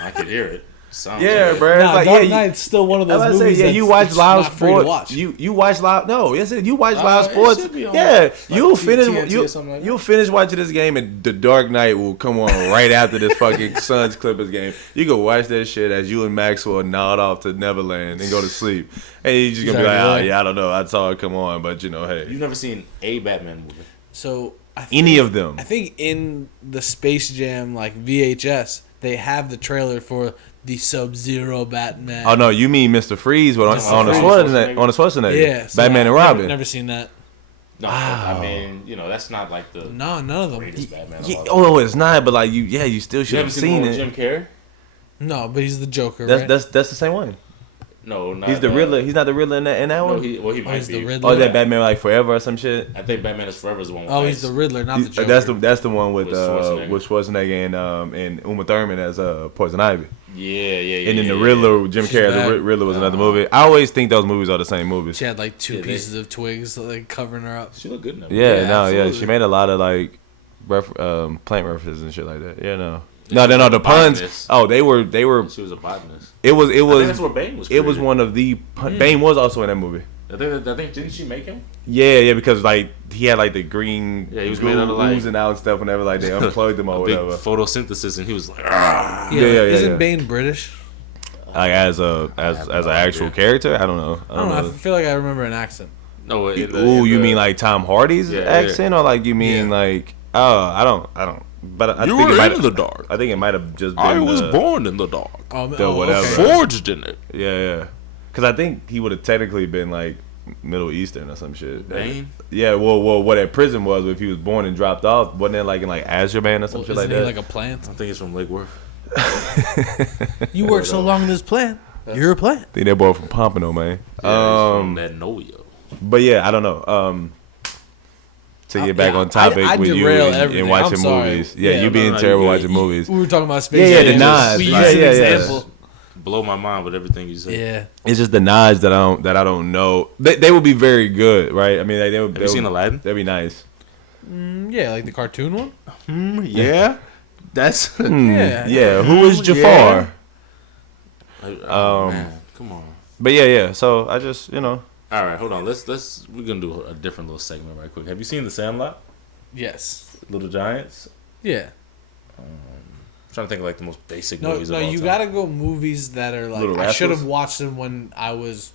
I could hear it. Sounds Yeah, good. bro. Nah, Like, Dark Knight's still one of those movies. You watch live not free to sports. watch. You watch live. No, yes, you watch live It sports. should be on, Yeah, like, you'll TNT finish. or something like that. You'll finish watching this game, and the Dark Knight will come on right after this fucking Suns Clippers game. You can watch that shit as you and Maxwell nod off to Neverland and go to sleep. And you're just gonna be like, oh yeah, I don't know, I saw it come on, but hey, You've never seen a Batman movie. So any of them. I think in the Space Jam like VHS, they have the trailer for the Sub-Zero Batman. Oh no, you mean Mr. Freeze? But on the Schwarzenegger. Yeah, so Batman and Robin. Never seen that. No, I mean, that's not like the None of them. greatest Batman. It's not, but like you still should You have haven't seen seen the one with it. Jim Carrey? No, but he's the Joker, That's right? that's the same one. No, not, He's the Riddler. He's not the Riddler in that No, one. he might he's be. the Riddler. Oh, that Batman like Forever or some shit. I think Batman is Forever is the one with He's the Riddler, not the Joker. That's the one with Schwarzenegger. Schwarzenegger and Uma Thurman as Poison Ivy. Yeah. And then the Riddler, Jim Carrey, that- the Riddler was another movie. I always think those movies are the same movies. She had like two pieces of twigs like covering her up. She looked good in that. Yeah, absolutely. she made a lot of like plant references and shit like that. Yeah, no. No, the puns. botanist. Oh, they were. She was a botanist. It was. I think that's where Bane was. It was created. one of the. Bane was also in that movie. I think didn't she make him? Yeah, because like he had like the green. Yeah, he was made out of, like, oozing out and stuff whenever like they unplugged him or Big whatever. photosynthesis, and he was like, "Ah." Yeah, Isn't Bane British? Like as an actual character, I don't know. I don't know. I feel like I remember an accent. No, You mean like Tom Hardy's accent, or like you mean like? Oh, I don't. But I You think were it might in the dark. I think it might have just been. I was born in the dark, whatever. forged in it. Yeah. Because I think he would have technically been like Middle Eastern or some shit. Bane? Yeah. Well, what that prison was if he was born and dropped off, wasn't it like in like Azurban or some shit like Isn't he that? like a plant? I think it's from Lake Worth. You work so long in this plant. You're a plant. I think that boy from Pompano, man. Yeah, from Magnolia. But yeah, I don't know. To get back on topic I with you derail and everything. watching I'm sorry. movies. Yeah, you being no, terrible you- watching movies. We were talking about Space Yeah, Jam. the nods. We Yeah, used an yeah. example. blow my mind with everything you say. Yeah. It's just the nods that I don't know. They would be very good, right? I mean, they would. Have you seen Aladdin? That'd be nice. Yeah, like the cartoon one. Yeah. That's Yeah. Who is Jafar? Man, come on. But yeah. So I just All right, hold on. Let's we're gonna do a different little segment right quick. Have you seen The Sandlot? Yes. Little Giants? Yeah. I'm trying to think of like the most basic No, movies of all you time. gotta go movies that are like Little I should have Rascals? watched them when I was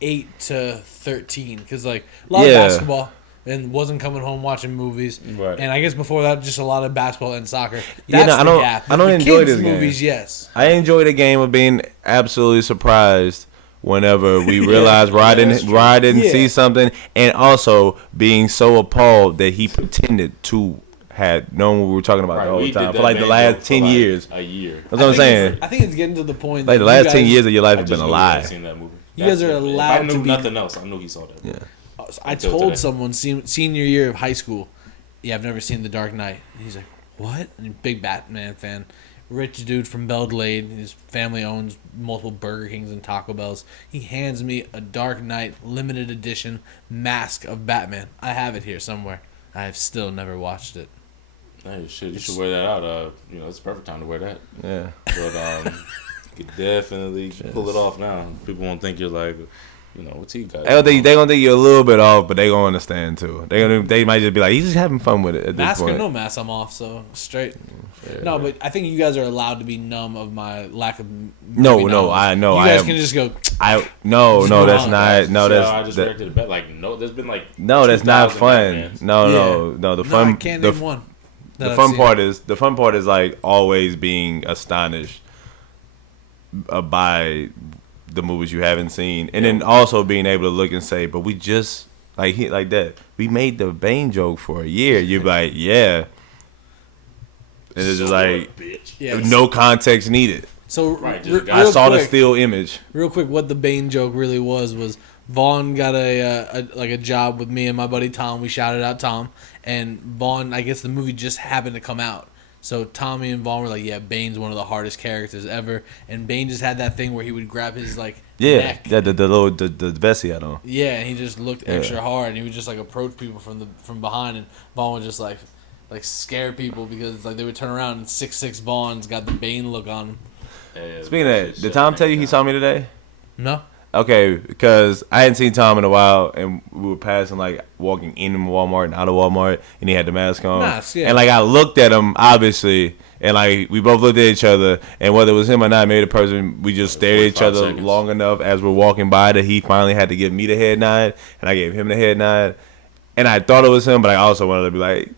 8 to 13 because like a lot of Yeah. basketball and wasn't coming home watching movies. Right. And I guess before that, just a lot of basketball and soccer. Yeah, That's no, I the don't- gap. I don't The enjoy kids' this game. movies. Yes. I enjoy the game of being absolutely surprised whenever we realize that's true. Rod didn't Yeah. see something, and also being so appalled that he pretended to had known what we were talking about the whole we did time for that like the band last joke for 10 like years. A year. That's what I'm saying. I think it's getting to the point Like that the last you 10 guys- years of your life I have just been a knew you lie. hadn't seen that movie. You guys That's are it. allowed If I knew to be- nothing else, I knew he saw that. Yeah. I Until told today. someone senior year of high school, yeah, I've never seen The Dark Knight. And he's like, what? And he's a big Batman fan. Rich dude from Belle Glade. His family owns multiple Burger Kings and Taco Bells. He hands me a Dark Knight limited edition mask of Batman. I have it here somewhere. I have still never watched it. Hey, shit, you should wear that out. It's the perfect time to wear that. Yeah. But you could definitely pull it off now. People won't think you're like, what's he got? They gonna think you're a little bit off, but they gonna understand too. They might just be like, he's just having fun with it at Mask this or point. no mask, I'm off, so straight. No, but I think you guys are allowed to be numb of my lack of. No, movie no, knowledge. I know. You I guys am- can just go. No, that's wrong. not. No, See how I that's just that, reacted to bet. Like, no, there's been like. no, that's not 2,000 fun. Batmans. No. The No, fun. I can't the, name one. that the I've fun seen. part is like always being astonished by the movies you haven't seen, and then also being able to look and say, but we just like that. We made the Bane joke for a year. You're like, yeah. And it's just like Yes. no context needed. So Right, just I saw the quick, still image. real quick, what the Bane joke really was Vaughn got a job with me and my buddy Tom. We shouted out Tom, and Vaughn. I guess the movie just happened to come out. So Tommy and Vaughn were like, "Yeah, Bane's one of the hardest characters ever." And Bane just had that thing where he would grab his neck. Yeah, the little the vest he had on. Yeah, and he just looked extra hard, and he would just like approach people from behind, and Vaughn would just like scare people because like they would turn around and 6'6" Vaughn's got the Bane look on him. Speaking of that, did Tom tell you he saw me today? No. Okay, because I hadn't seen Tom in a while, and we were passing, like, walking in Walmart and out of Walmart, and he had the mask on. Nice, yeah. And, like, I looked at him, obviously, and, like, we both looked at each other, and whether it was him or not, maybe the person, we just stared at each 45 other seconds. long enough as we're walking by that he finally had to give me the head nod, and I gave him the head nod. And I thought it was him, but I also wanted to be like,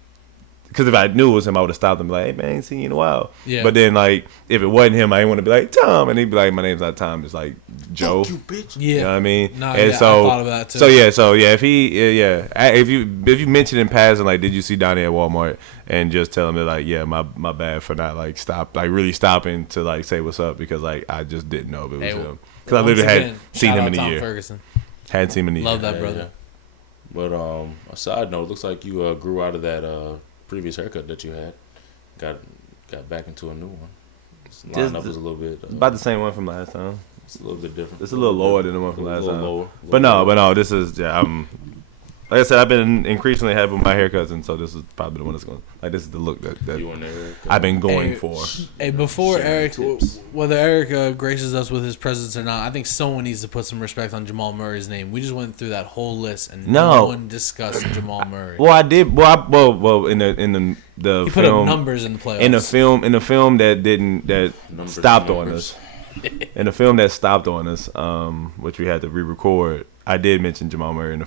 because if I knew it was him, I would have stopped and be like, hey, man, I ain't seen you in a while. Yeah. But then, like, if it wasn't him, I didn't want to be like, Tom. And he'd be like, my name's not Tom. It's like Joe. Fuck you, bitch. Yeah. You know what I mean? No, And yeah, I so, thought of that too. So yeah, if you mention in passing, like, did you see Donnie at Walmart, and just tell him that, like, yeah, my bad for not really stopping to like say what's up, because like I just didn't know if it was him, because I Once literally again, hadn't seen shout him out in a Tom year. Ferguson. Hadn't seen him in a Love year. that brother. But a side note, looks like you grew out of that previous haircut that you had. Got back into a new one. This lineup was a little bit. About the same one from last time. It's a little bit different. It's a little lower than the one from last time. Lower. But no, this is like I said, I've been increasingly happy with my haircuts, and so this is probably the one that's going. Like, this is the look that You and Eric. I've been going Hey, for. Hey, before Sharing Eric, tips. whether Eric graces us with his presence or not, I think someone needs to put some respect on Jamal Murray's name. We just went through that whole list and no No. one discussed Jamal Murray. Well, I did. Well, in the He put up film, numbers in the playoffs. in the film that Numbers stopped and on numbers. us. In the film that stopped on us, which we had to re-record, I did mention Jamal Murray in the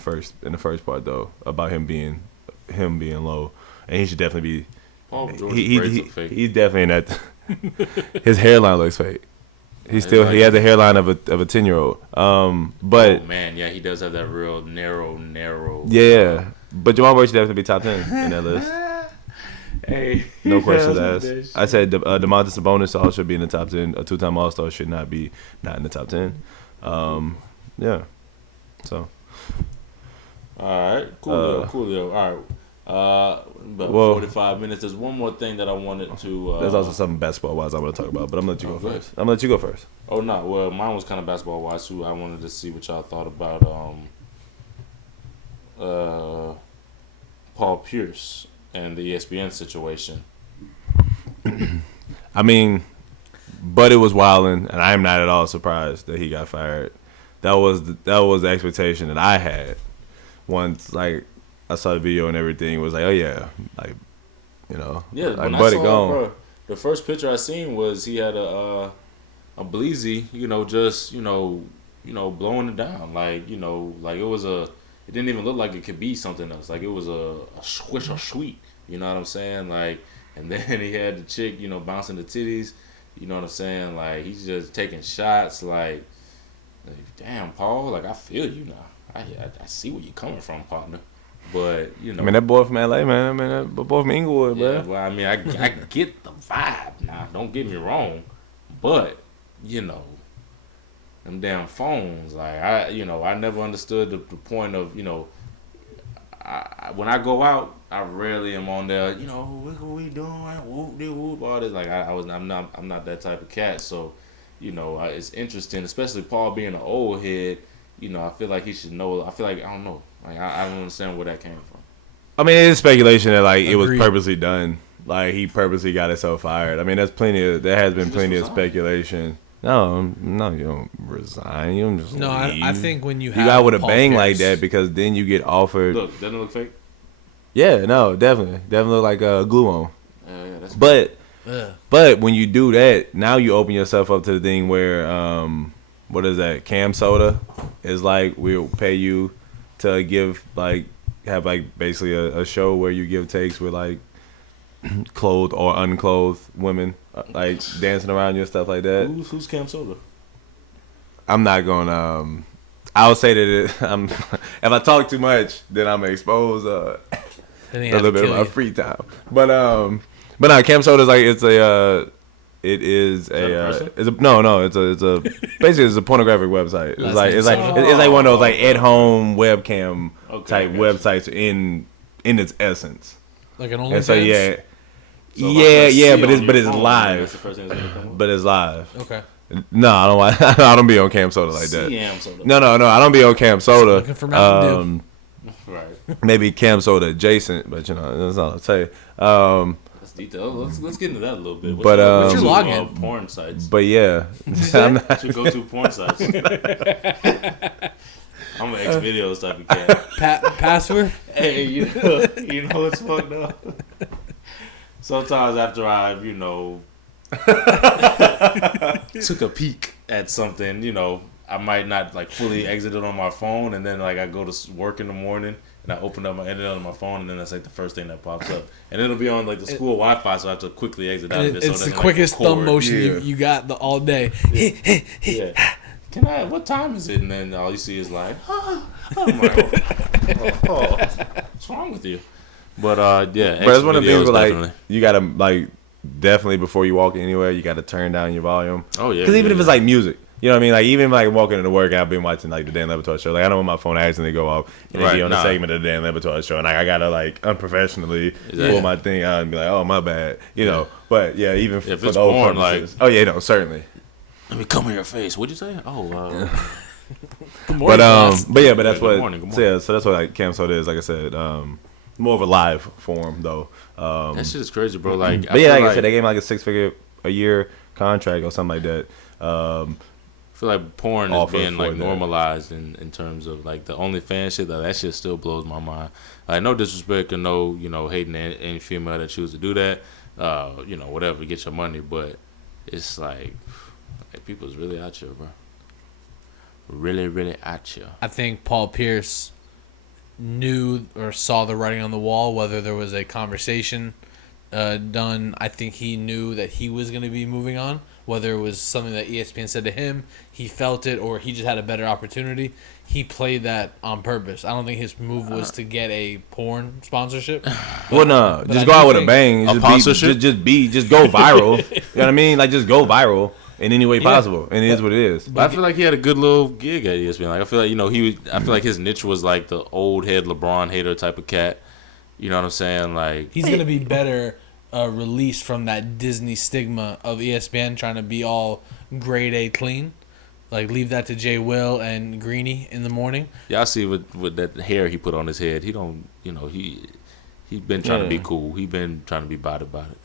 first part though, about him being low, and he should definitely be. Paul George's He, braids look fake. he's definitely in that. His hairline looks fake. He has the hairline of a 10-year-old. But Oh man, yeah, he does have that real narrow. yeah, but Jamal Murray should definitely be top 10 in that list. Hey, No questions asked. I said DeMontis Sabonis also should be in the top 10. A two-time All-Star should not be not in the top 10. Yeah. So All right, cool. All right, About 45 minutes. There's one more thing that I wanted to. There's also something basketball wise I want to talk about, but I'm gonna let you go go first. I'm gonna let you go first. Oh no, well mine was kind of basketball wise too. I wanted to see what y'all thought about Paul Pierce and the ESPN situation. I mean, but it was wilding, and I am not at all surprised that he got fired. That was the expectation that I had once like I saw the video and everything. It was like, oh yeah, like Yeah, like when Buddy I saw gone. it, bro, the first picture I seen was he had a bleezy, just blowing it down, like like it was a. It didn't even look like it could be something else. Like it was a swish or sweet. You know what I'm saying? Like, and then he had the chick, bouncing the titties. You know what I'm saying? Like he's just taking shots. Like damn, Paul. Like I feel you now. I see where you're coming from, partner. But I mean that boy from LA, man. I mean that boy from Inglewood, yeah, man. well, I mean, I get the vibe now. Don't get me wrong, but them damn phones. Like I never understood the point of when I go out, I rarely am on there. What we doing? Whoop de whoop, all this. Like I'm not that type of cat. So it's interesting, especially Paul being an old head. I feel like he should know. I feel like I don't know. Like I don't understand where that came from. I mean, it's speculation that like it was purposely done. Like he purposely got himself fired. I mean, there has been plenty of speculation. No, you don't resign. You don't just leave. I think when you got with a Paul bang Pierce, like that because then you get offered. Look, doesn't it look fake? Yeah, no, definitely look like glue on. Yeah, that's. But when you do that, now you open yourself up to the thing where what is that? Cam Soda is like we'll pay you to give have basically a show where you give takes with like clothed or unclothed women like dancing around you and stuff like that. Who's Cam Soda? I'm not gonna. I'll say that if I talk too much, then I'm exposed a little bit of my free time. But no, Cam Soda is like it's a basically it's a pornographic website. It's like one of those like at home webcam type websites in its essence. Like an OnlyFans. And so but it's live. But it's live. Okay. No, I don't be on Cam Soda like that. Soda. No, I don't be on Cam Soda. Looking for Mountain Dew. Right. Maybe Cam Soda adjacent, but that's all I'll say. Let's detail. Let's get into that a little bit. What's your login? Porn sites. But yeah, What's your go-to porn sites? I'm an X-Videos type of cat. Password? Hey, you know what's fucked up? Sometimes after I've, took a peek at something, I might not like fully exit it on my phone, and then like I go to work in the morning and I open up my internet on my phone, and then that's like the first thing that pops up, and it'll be on like the school Wi-Fi, so I have to quickly exit out of it. It's the quickest thumb motion you got all day. Yeah. What time is it? And then all you see is like, I'm like, what's wrong with you? But yeah, but it's one of the things where definitely. like you gotta like definitely before you walk anywhere you gotta turn down your volume. Oh yeah, because even if it's like music, you know what I mean? Like even like walking into work, I've been watching like the Dan Lebatard show. Like I don't want my phone accidentally go off and then be on the segment of the Dan Lebatard show, and I gotta like unprofessionally pull my thing out and be like, oh my bad, you know. But yeah, even for it's those porn, purposes, oh yeah, no, certainly. Let me come in your face. What'd you say? Oh, good morning, boss. But yeah, but that's good what. morning. So, yeah, so that's what like Cam Soda is. Like I said, more of a live form though. That shit is crazy, bro. Like, but yeah, like I said, they gave him like a 6-figure a year contract or something like that. I feel like porn is being like normalized in terms of like the OnlyFans shit. That shit still blows my mind. Like no disrespect or no hating any female that choose to do that. Whatever, get your money, but it's like people's really out here, bro. Really, really out here. I think Paul Pierce knew or saw the writing on the wall, whether there was a conversation done. I think he knew that he was going to be moving on, whether it was something that ESPN said to him, he felt it, or he just had a better opportunity. He played that on purpose. I don't think his move was to get a porn sponsorship. Well, no, just go out with a bang. Just go viral. You know what I mean? Like just go viral in any way possible, and it is what it is. But I feel like he had a good little gig at ESPN. Like I feel like I feel like his niche was like the old head LeBron hater type of cat. You know what I'm saying? Like He's gonna be better released from that Disney stigma of ESPN trying to be all grade A clean. Like leave that to Jay Will and Greeny in the morning. y'all see with that hair he put on his head. He don't. You know he been trying to be cool. He been trying to be about it.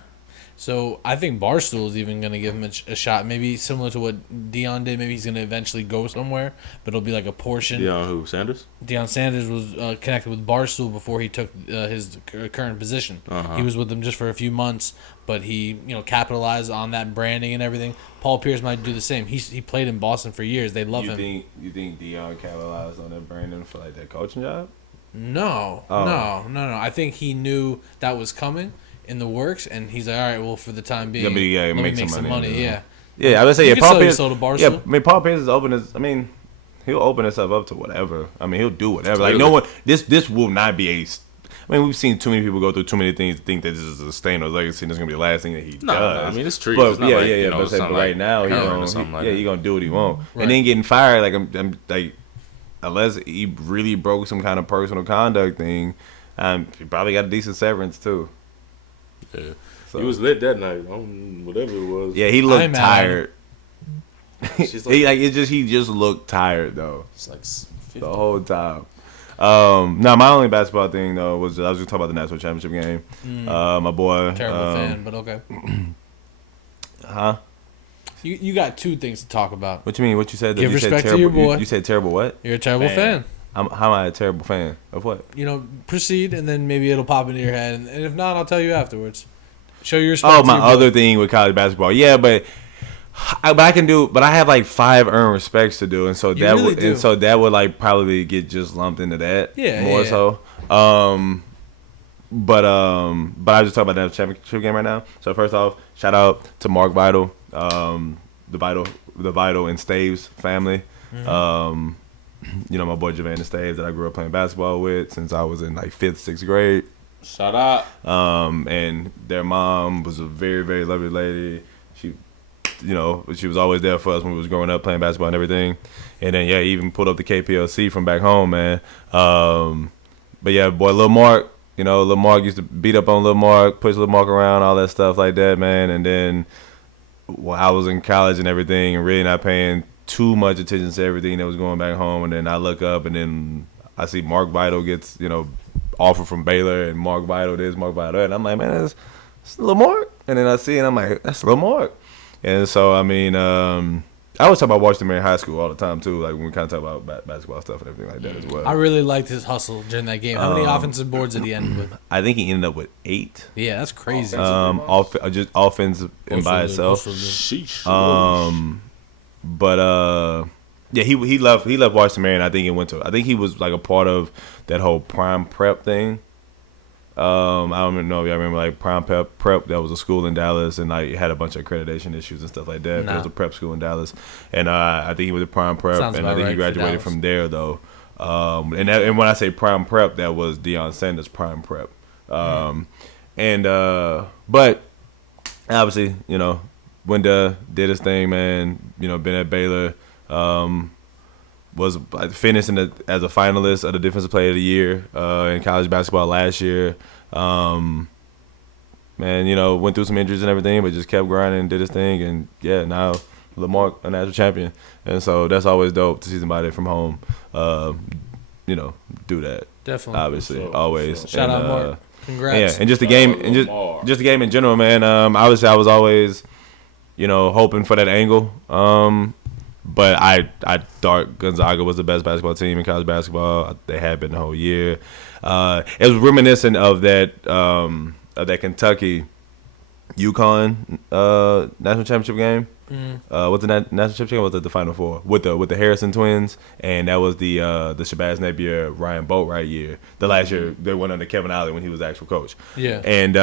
So I think Barstool is even going to give him a shot. Maybe similar to what Deion did. Maybe he's going to eventually go somewhere, but it'll be like a portion. Deion who? Sanders? Deion Sanders was connected with Barstool before he took his current position. He was with them just for a few months, but he capitalized on that branding and everything. Paul Pierce might do the same. He played in Boston for years. They love him. You think Deion capitalized on that branding for like that coaching job? No. I think he knew that was coming in the works, and he's like, all right, well, for the time being, let me make some money. Yeah. Yeah, I would say Paul Pierce. Barstool. Yeah, I mean, Paul Pierce is open as. I mean, he'll open himself up to whatever. I mean, he'll do whatever. Like no one. This will not be a. I mean, we've seen too many people go through too many things to think that this is a stain or legacy. And this is gonna be the last thing that he does. No, I mean it's true. But it's not but right now he's gonna do what he wants. Right. And then getting fired, like I'm like, unless he really broke some kind of personal conduct thing, he probably got a decent severance too. Yeah. So. He was lit that night. Whatever it was. Yeah, he looked tired. He He just looked tired though. It's like 50. The whole time. Now my only basketball thing though was I was just talking about the national championship game. My boy. Terrible fan, but okay. Huh? You got two things to talk about. What you mean? What you said? Give you respect said to your terrible, boy. You said terrible what? You're a terrible fan. How am I a terrible fan of what? Proceed, and then maybe it'll pop into your head, and if not, I'll tell you afterwards. Show your respect. Oh, my other thing with college basketball. Yeah, but I can do. But I have like 5 earned respects to do, and so that would like probably get just lumped into that. Yeah, more so. But I just talk about that championship game right now. So first off, shout out to Mark Vital, the Vital and Staves family. My boy Javon Staves that I grew up playing basketball with since I was in like 5th, 6th grade. Shout out. And their mom was a very, very lovely lady. She was always there for us when we was growing up playing basketball and everything. And then, he even pulled up the KPLC from back home, man. But yeah, boy, Lil Mark, Lil Mark used to beat up on Lil Mark, push Lil Mark around, all that stuff like that, man. And then I was in college and everything and really not paying too much attention to everything that was going back home. And then I look up and then I see Mark Vital gets, offer from Baylor and Mark Vital this, Mark Vital that. And I'm like, man, that's Lil Mark. And then I see it and I'm like, that's Lil Mark. And so, I mean, I always talk about Washington Marion High School all the time, too, like when we kind of talk about basketball stuff and everything like that as well. I really liked his hustle during that game. How many offensive boards did he end with? I think he ended up with 8. Yeah, that's crazy. Just offensive and by itself. Sheesh. But he left Washington Marion. I think he was like a part of that whole prime prep thing. I don't even know if y'all remember like prime prep. That was a school in Dallas, and like had a bunch of accreditation issues and stuff like that. Nah. It was a prep school in Dallas, and I think he was a prime prep, Sounds and I think right he graduated from there though. And when I say prime prep, that was Deion Sanders' prime prep. But obviously, Wenda did his thing, man. Been at Baylor. Was finished as a finalist of the Defensive Player of the Year in college basketball last year. Man, went through some injuries and everything, but just kept grinding and did his thing. And, now Lamar, a national champion. And so that's always dope to see somebody from home, do that. Definitely. Obviously, always. Shout out, Mark. Congrats. Yeah, and just the game, and just the game in general, man. Obviously, I was always, hoping for that angle. But I thought Gonzaga was the best basketball team in college basketball. They had been the whole year. It was reminiscent of that Kentucky UConn national championship game. What's the national championship game? Was it the Final Four with the Harrison twins? And that was the Shabazz Napier Ryan Boatwright year. The last year they went under Kevin Ollie when he was the actual coach. Yeah. And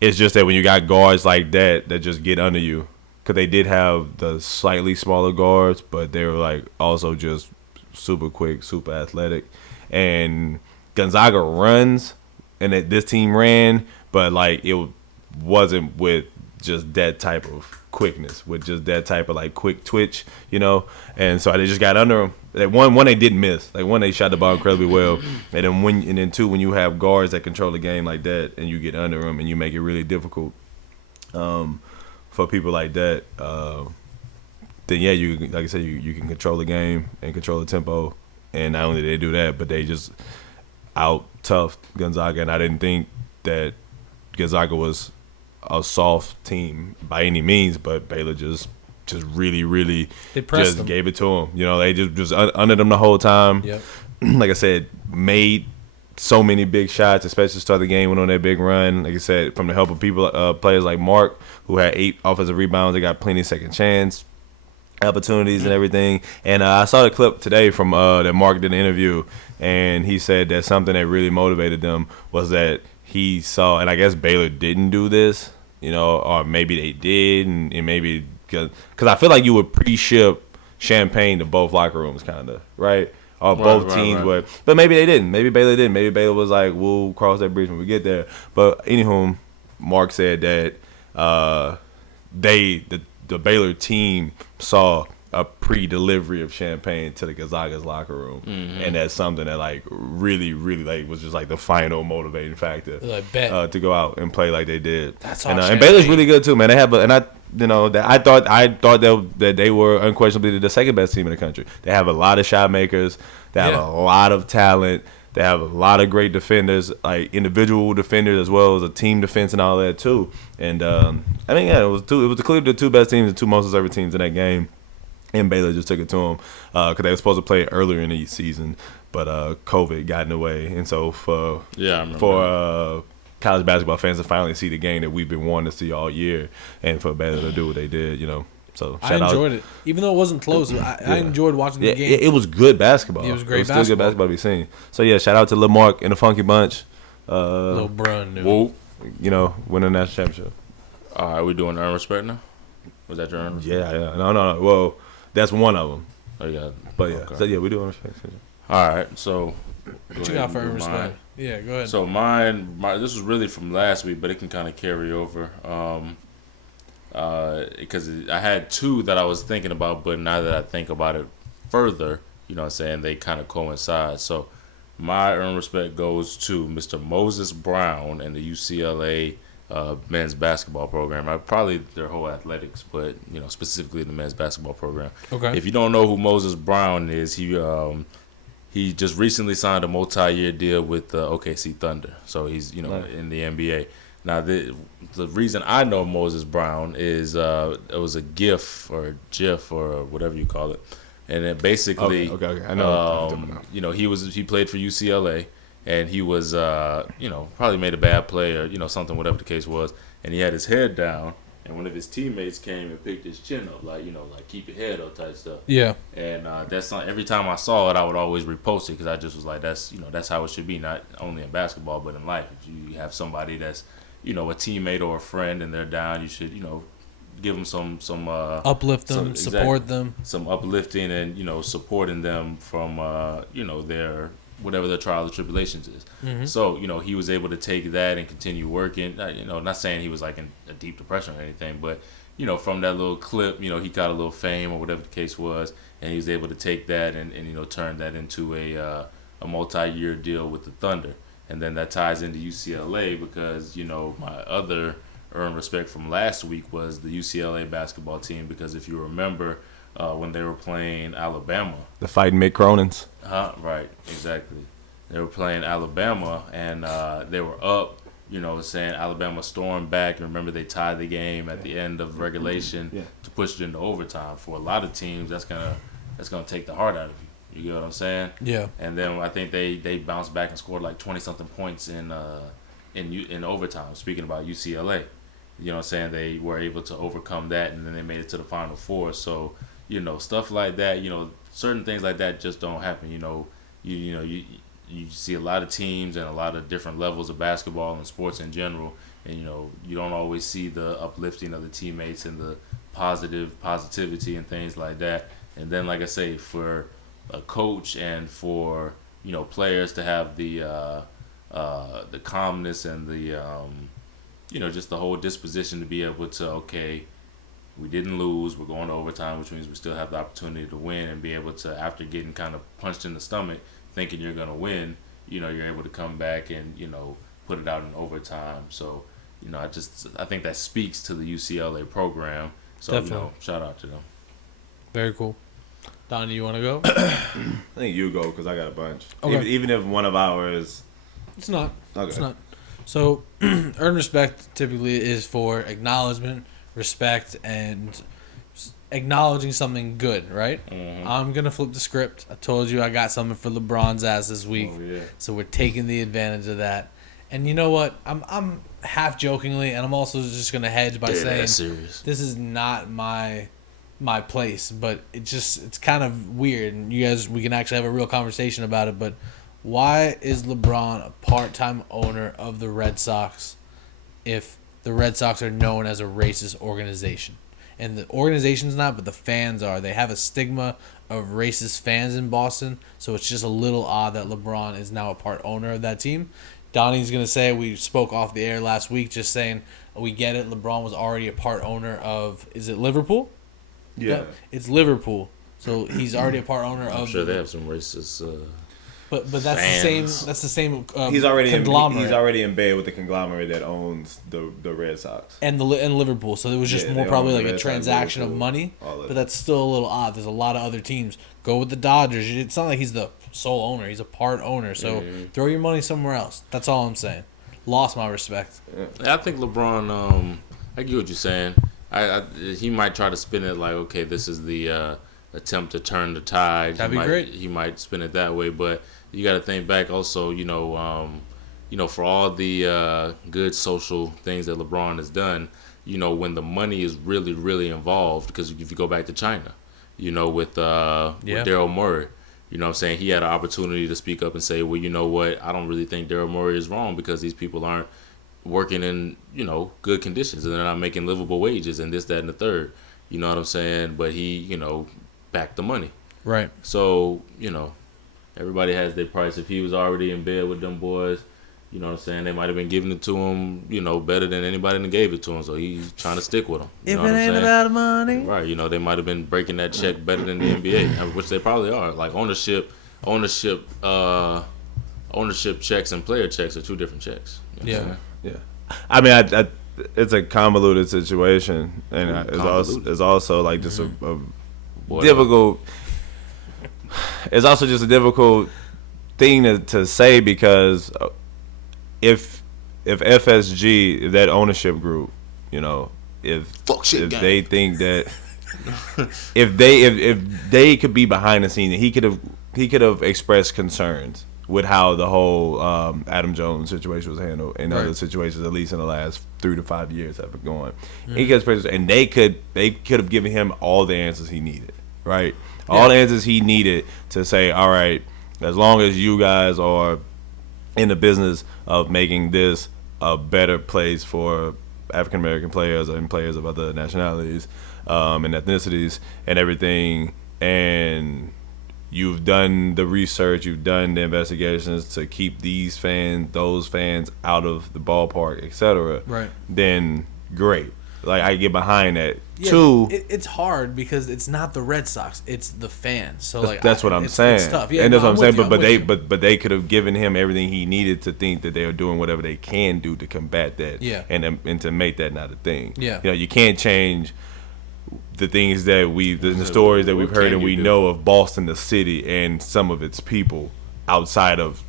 it's just that when you got guards like that just get under you. Because they did have the slightly smaller guards, but they were like also just super quick, super athletic. And Gonzaga runs, and this team ran, but like it wasn't with just that type of quickness, with just that type of like quick twitch, And so they just got under them. One they didn't miss. Like one they shot the ball incredibly well, and then two, when you have guards that control the game like that, and you get under them and you make it really difficult for people like that, then yeah, you like I said, you can control the game and control the tempo, and not only did they do that, but they just out toughed Gonzaga, and I didn't think that Gonzaga was a soft team by any means, but Baylor just really, really just them. gave it to them. They just under them the whole time. Yep. Like I said, made so many big shots, especially to start the game, went on that big run. Like I said, from the help of people, players like Mark, who had 8 offensive rebounds, they got plenty of second chance opportunities and everything. And I saw the clip today from that Mark did an interview, and he said that something that really motivated them was that he saw, and I guess Baylor didn't do this, or maybe they did, and maybe because I feel like you would pre-ship champagne to both locker rooms, kind of, right? Or both teams would, but maybe they didn't. Maybe Baylor didn't. Maybe Baylor was like, we'll cross that bridge when we get there. But anywho, Mark said that the Baylor team saw a pre-delivery of champagne to the Gonzaga's locker room, and that's something that like really, really like was just like the final motivating factor to go out and play like they did. That's and Baylor's really good too, man. They have I thought that they were unquestionably the second best team in the country. They have a lot of shot makers. They have a lot of talent. They have a lot of great defenders, like individual defenders as well as a team defense and all that too. And it was clearly the two best teams and two most deserving teams in that game. And Baylor just took it to them because they were supposed to play it earlier in the season, but COVID got in the way. And so for college basketball fans to finally see the game that we've been wanting to see all year, and for Baylor to do what they did, So I enjoyed it, even though it wasn't close. I enjoyed watching the game. It was good basketball. It was great basketball. Still good basketball to be seen. So yeah, shout out to Lamarck and the Funky Bunch. Little Brun, whoa, winning the national championship. All right, we doing earn respect now? Was that your earn respect? Yeah. No. Well, that's one of them. Oh yeah, but yeah. Okay. So yeah, we do earn respect. All right, so what you got for earn respect? Yeah, go ahead. So mine, this was really from last week, but it can kind of carry over. Because I had 2 that I was thinking about, but now that I think about it further, they kind of coincide. So my earn respect goes to Mr. Moses Brown and the UCLA men's basketball program. Probably their whole athletics, but specifically the men's basketball program. Okay. If you don't know who Moses Brown is, he just recently signed a multi-year deal with the OKC Thunder. So he's in the NBA. Now, the reason I know Moses Brown is it was a GIF or whatever you call it, and it basically okay. I know. He played for UCLA, and he was probably made a bad play or something, whatever the case was, and he had his head down, and one of his teammates came and picked his chin up, like keep your head up type stuff. Yeah. And that's not, every time I saw it, I would always repost it because I just was like, that's how it should be, not only in basketball but in life. If you have somebody that's a teammate or a friend and they're down, you should, give them some uplift them, support them. Some uplifting and, supporting them from, their, whatever their trials or tribulations is. Mm-hmm. So, he was able to take that and continue working. Not saying he was like in a deep depression or anything, but, from that little clip, he got a little fame or whatever the case was, and he was able to take that and turn that into a multi-year deal with the Thunder. And then that ties into UCLA because, my other earned respect from last week was the UCLA basketball team, because if you remember when they were playing Alabama. The fighting Mick Cronin's. Right, exactly. They were playing Alabama, and they were up, saying Alabama stormed back. Remember, they tied the game at the end of regulation to push it into overtime. For a lot of teams, that's gonna take the heart out of you. You get what I'm saying? Yeah. And then I think they bounced back and scored like 20-something points in overtime. Speaking about UCLA, you know what I'm saying? They were able to overcome that, and then they made it to the Final Four. So, stuff like that, certain things like that just don't happen. You see a lot of teams and a lot of different levels of basketball and sports in general, and you don't always see the uplifting of the teammates and the positivity and things like that. And then, like I say, for a coach and for players to have the calmness and the just the whole disposition to be able to, okay, we didn't lose, we're going to overtime, which means we still have the opportunity to win, and be able to, after getting kind of punched in the stomach, thinking you're going to win, you're able to come back and, put it out in overtime. So, I think that speaks to the UCLA program. So, Definitely. Shout out to them. Very cool. Donnie, you want to go? I think you go because I got a bunch. Okay. Even if one of ours. It's not. Okay. It's not. So, earned respect typically is for acknowledgement, respect, and acknowledging something good, right? Mm-hmm. I'm going to flip the script. I told you I got something for LeBron's ass this week. Oh, yeah. So we're taking the advantage of that. And you know what? I'm half jokingly, and I'm also just going to hedge by saying That's serious. this is not my place, but it's kind of weird, and you guys, we can actually have a real conversation about it. But why is LeBron a part-time owner of the Red Sox if the Red Sox are known as a racist organization? And the organization's not, but the fans are. They have a stigma of racist fans in Boston, so it's just a little odd that LeBron is now a part owner of that team. Donnie's going to say, we spoke off the air last week just saying, we get it, LeBron was already a part owner of, is it Liverpool? Yeah. It's Liverpool. So he's already a part owner I'm of. sure they have some racist. But that's fans. the same. He's already conglomerate. he's already in bed with the conglomerate that owns the Red Sox and Liverpool. So it was just Yeah, more they probably own like the a Red Sox, transaction of Liverpool, money. all of But it. that's still a little odd. There's a lot of other teams. Go with the Dodgers. It's not like he's the sole owner. He's a part owner. So throw your money somewhere else. That's all I'm saying. Lost my respect. I think LeBron. I get what you're saying. He might try to spin it like, okay, this is the attempt to turn the tide. That'd be great. He might spin it that way, but you got to think back also. For all the good social things that LeBron has done, when the money is really, really involved. Because if you go back to China, with Daryl Morey. You know what I'm saying? He had an opportunity to speak up and say, well, you know what? I don't really think Daryl Morey is wrong because these people aren't working in, good conditions and they're not making livable wages and this, that, and the third. You know what I'm saying? But he, backed the money. Right. So, everybody has their price. If he was already in bed with them boys, you know what I'm saying? They might have been giving it to him, better than anybody that gave it to him. So he's trying to stick with them. If it ain't about money. Right. They might have been breaking that check better than the NBA, which they probably are. Like ownership checks and player checks are two different checks. You know what I'm saying? Yeah. I mean, it's a convoluted situation, and it's also like just a difficult. It's also just a difficult thing to say because if FSG, if that ownership group, if they think that if they could be behind the scene, he could have expressed concerns with how the whole Adam Jones situation was handled and other situations, at least in the last 3 to 5 years, have been going. He could express, and they could have given him all the answers he needed, right? All the answers he needed to say, all right, as long as you guys are in the business of making this a better place for African American players and players of other nationalities and ethnicities and everything, and you've done the research, you've done the investigations to keep those fans out of the ballpark, etc. Right. Then great. Like, I get behind that. Yeah, Two, it's hard because it's not the Red Sox, it's the fans. So like that's what I'm saying. It's tough. Yeah, and that's what I'm saying. with you. But they could have given him everything he needed to think that they are doing whatever they can do to combat that. Yeah. And to make that not a thing. Yeah. You can't change the things that the stories that we've heard and we know of Boston, the city, and some of its people outside of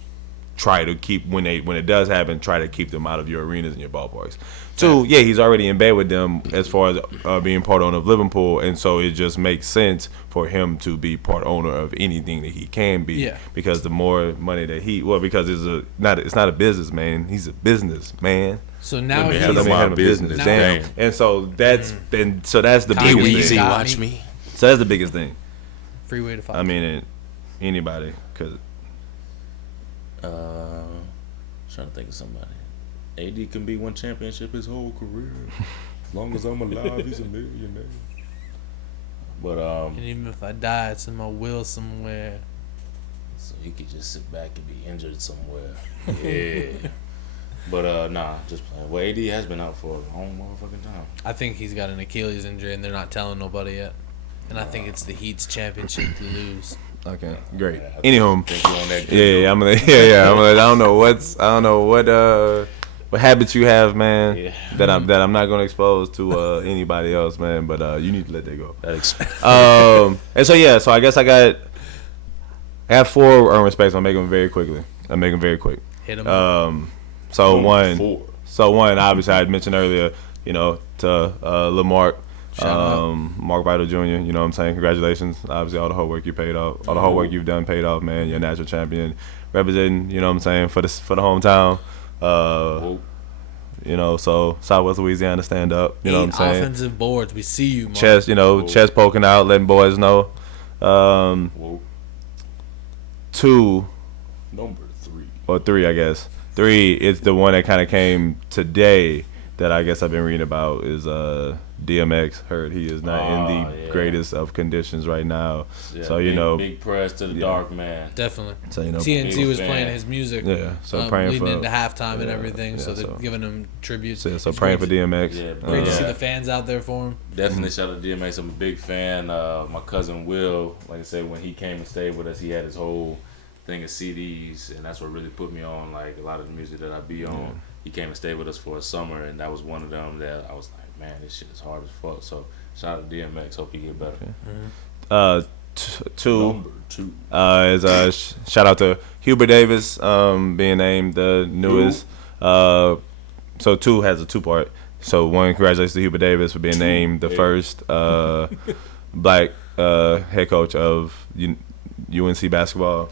try to keep when it does happen, try to keep them out of your arenas and your ballparks. Two, yeah, he's already in bed with them as far as being part owner of Liverpool, and so it just makes sense for him to be part owner of anything that he can be. Yeah. Because the more money that because it's not a business, man. He's a business man. So now Let me he's handle my business. Now- Damn. And so that's that's the Kanye biggest Easy, thing. watch me. So that's the biggest thing. Freeway to 5. I mean, anybody could. Trying to think of somebody. AD can be one championship his whole career. As long as I'm alive, he's a millionaire. But And even if I die, it's in my will somewhere. so he could just sit back and be injured somewhere. Yeah. But nah, just playing. Well, AD has been out for a long motherfucking time. I think he's got an Achilles injury, and they're not telling nobody yet. And I think it's the Heat's championship to lose. Okay, great. Yeah, Anywho, think you on that good yeah, I'm gonna, I don't know what habits you have, man, that I'm not gonna expose to anybody else, man. But you need to let that go. And so I guess I have 4 earned respects. I'm making them very quickly. Hit him up. So Four. one, obviously I had mentioned earlier, to Lamarck. Mark Vital Jr., you know what I'm saying? Congratulations. Obviously, all the hard work you paid off. All the hard work you've done paid off, man. You're a national champion. Representing, you know what I'm saying, for the hometown. So Southwest Louisiana, stand up. You know what I'm saying? Offensive boards. We see you, Mark. Chest poking out, letting boys know. 2 Number 3. or 3, I guess. 3 is the one that kind of came today that I guess I've been reading about is DMX. Heard he is not in the greatest of conditions right now. Yeah, so big prayers to the dark man. Definitely. So TNT was playing his music. Yeah. So praying leading for into halftime and everything. Yeah, so they're giving him tributes. So praying for DMX. Yeah, Great to see the fans out there for him. Definitely shout out to DMX. I'm a big fan. My cousin Will, like I said, when he came and stayed with us, he had his whole thing of CDs, and that's what really put me on like a lot of the music that I be on. Yeah. He came and stayed with us for a summer, and that was one of them that I was like, man, this shit is hard as fuck. So shout out to DMX. Hope he get better. Okay. Number 2 is shout out to Hubert Davis being named the newest. So 2 has a 2-part. So 1, congratulations to Hubert Davis for being named the first black head coach of UNC basketball.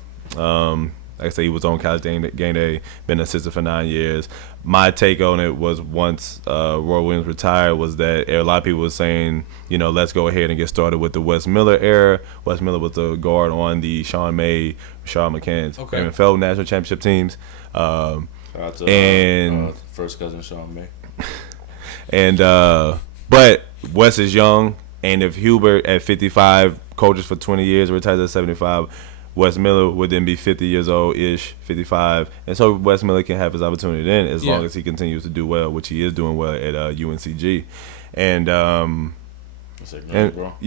Like I said, he was on College Game Day, been an assistant for 9 years. My take on it was once Roy Williams retired was that a lot of people were saying, let's go ahead and get started with the Wes Miller era. Wes Miller was the guard on the Sean May, Sean McCann's NFL national championship teams. Shout out to first cousin Sean May. And but Wes is young, and if Hubert at 55 coaches for 20 years, retires at 75. Wes Miller would then be 50 years old-ish, 55. And so Wes Miller can have his opportunity then as long as he continues to do well, which he is doing well at UNCG. And, Greensboro.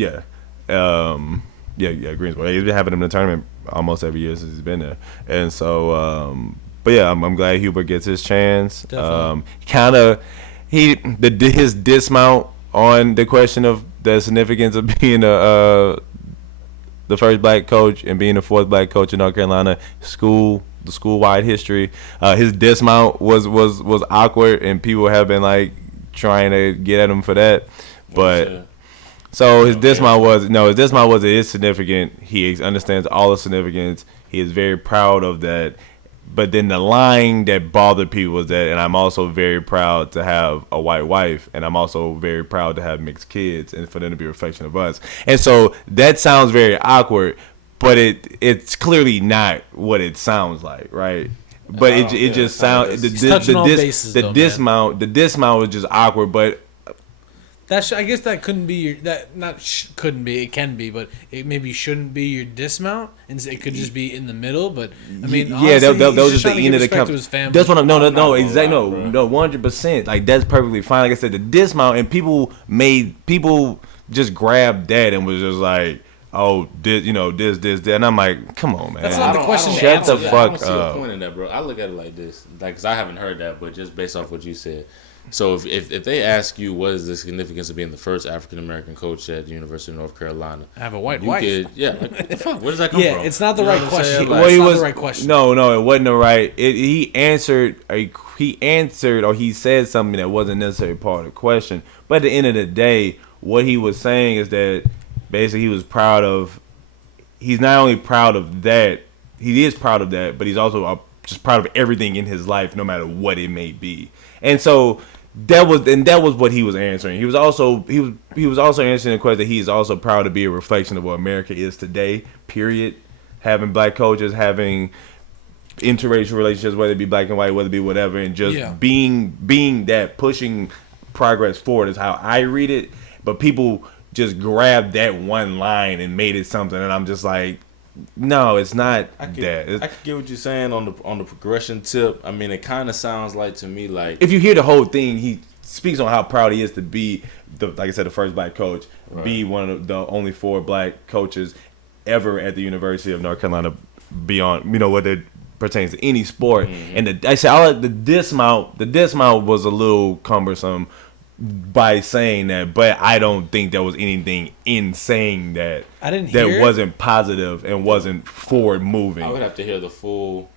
Greensboro. He's been having him in the tournament almost every year since he's been there. And so, I'm glad Hubert gets his chance. His dismount on the question of the significance of being the first black coach and being the 4th black coach in North Carolina, the school-wide history. His dismount was awkward, and people have been like trying to get at him for that. But so his dismount was it is significant. He understands all the significance. He is very proud of that. But then the line that bothered people was that, and I'm also very proud to have a white wife, and I'm also very proud to have mixed kids, and for them to be a reflection of us. And so that sounds very awkward, but it's clearly not what it sounds like, right? But it just sounds the dismount was just awkward, but. I guess that couldn't be couldn't be. It can be, but it maybe shouldn't be your dismount, and it could just be in the middle. But I mean, honestly, that was just the end of the conversation. That's what I'm. No, exactly. No, 100%. Like that's perfectly fine. Like I said, the dismount, and people just grabbed that and was just like, oh, this, that, and I'm like, come on, man. That's not the question. Shut the fuck up. I don't see a up. point in that, bro. I look at it like this, because I haven't heard that, but just based off what you said. So if they ask you what is the significance of being the first African American coach at the University of North Carolina, I have a white wife. What the fuck? Where does that come from? Yeah, it's not the right question. Well, it's not the right question. No, it wasn't the right. He answered, or he said something that wasn't necessarily part of the question. But at the end of the day, what he was saying is that basically he was proud of. He's not only proud of that. He is proud of that, but he's also just proud of everything in his life, no matter what it may be. And so that was what he was answering. He was also answering the question that he's also proud to be a reflection of what America is today. Period. Having black coaches, having interracial relationships, whether it be black and white, whether it be whatever, and just being that, pushing progress forward is how I read it. But people just grabbed that one line and made it something, and I'm just like, No, it's not I that. could get what you're saying on the progression tip. I mean, it kind of sounds like to me like if you hear the whole thing, he speaks on how proud he is to be like I said, the first black coach, be one of the only 4 black coaches ever at the University of North Carolina. Beyond what it pertains to any sport, and I said the dismount was a little cumbersome by saying that, but I don't think there was anything in saying that I didn't hear that it. wasn't positive and wasn't forward moving. I would have to hear the full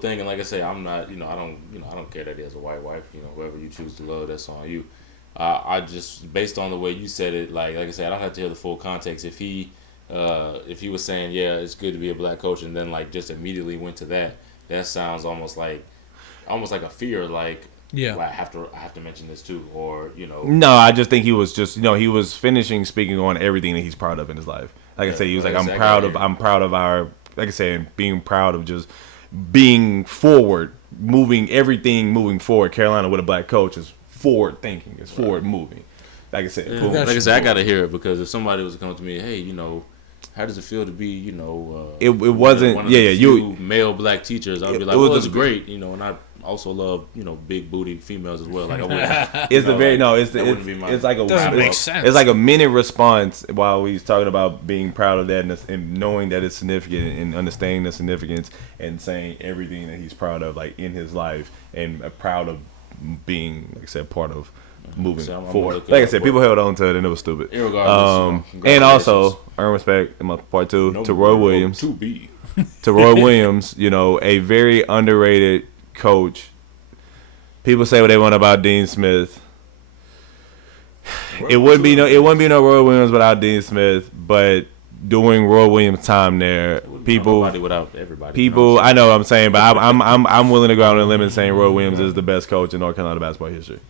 thing, and like I say, I'm not, I don't care that he has a white wife. Whoever you choose to love, that's on you. I just, based on the way you said it, like I said, I don't have to hear the full context. If he was saying, yeah, it's good to be a black coach, and then like just immediately went to that sounds almost like a fear, like. Yeah, well, I have to mention this too, or No, I just think he was just he was finishing speaking on everything that he's proud of in his life. Like I say, he was like, I'm proud of our, like I say, being proud of just being forward, moving forward. Carolina with a black coach is forward thinking, it's forward moving. Like I said, I gotta hear it, because if somebody was coming to me, hey, how does it feel to be, it wasn't one of the few male black teachers? I'd be like, well, it's great, and I also love big booty females as well. Like I wouldn't. It's like a doesn't make sense. It's like a minute response while he's talking about being proud of that and knowing that it's significant and understanding the significance and saying everything that he's proud of, like in his life, and proud of being, like I said, part of moving forward. Like I said, people held on to it and it was stupid. And also earn respect in my part 2 to Roy Williams. To Roy Williams, a very underrated coach. People say what they want about Dean Smith. It wouldn't be no Roy Williams without Dean Smith, but during Roy Williams' time there, without everybody. People, I know what I'm saying, but I'm willing to go out on a limb and saying Roy Williams is the best coach in North Carolina basketball history.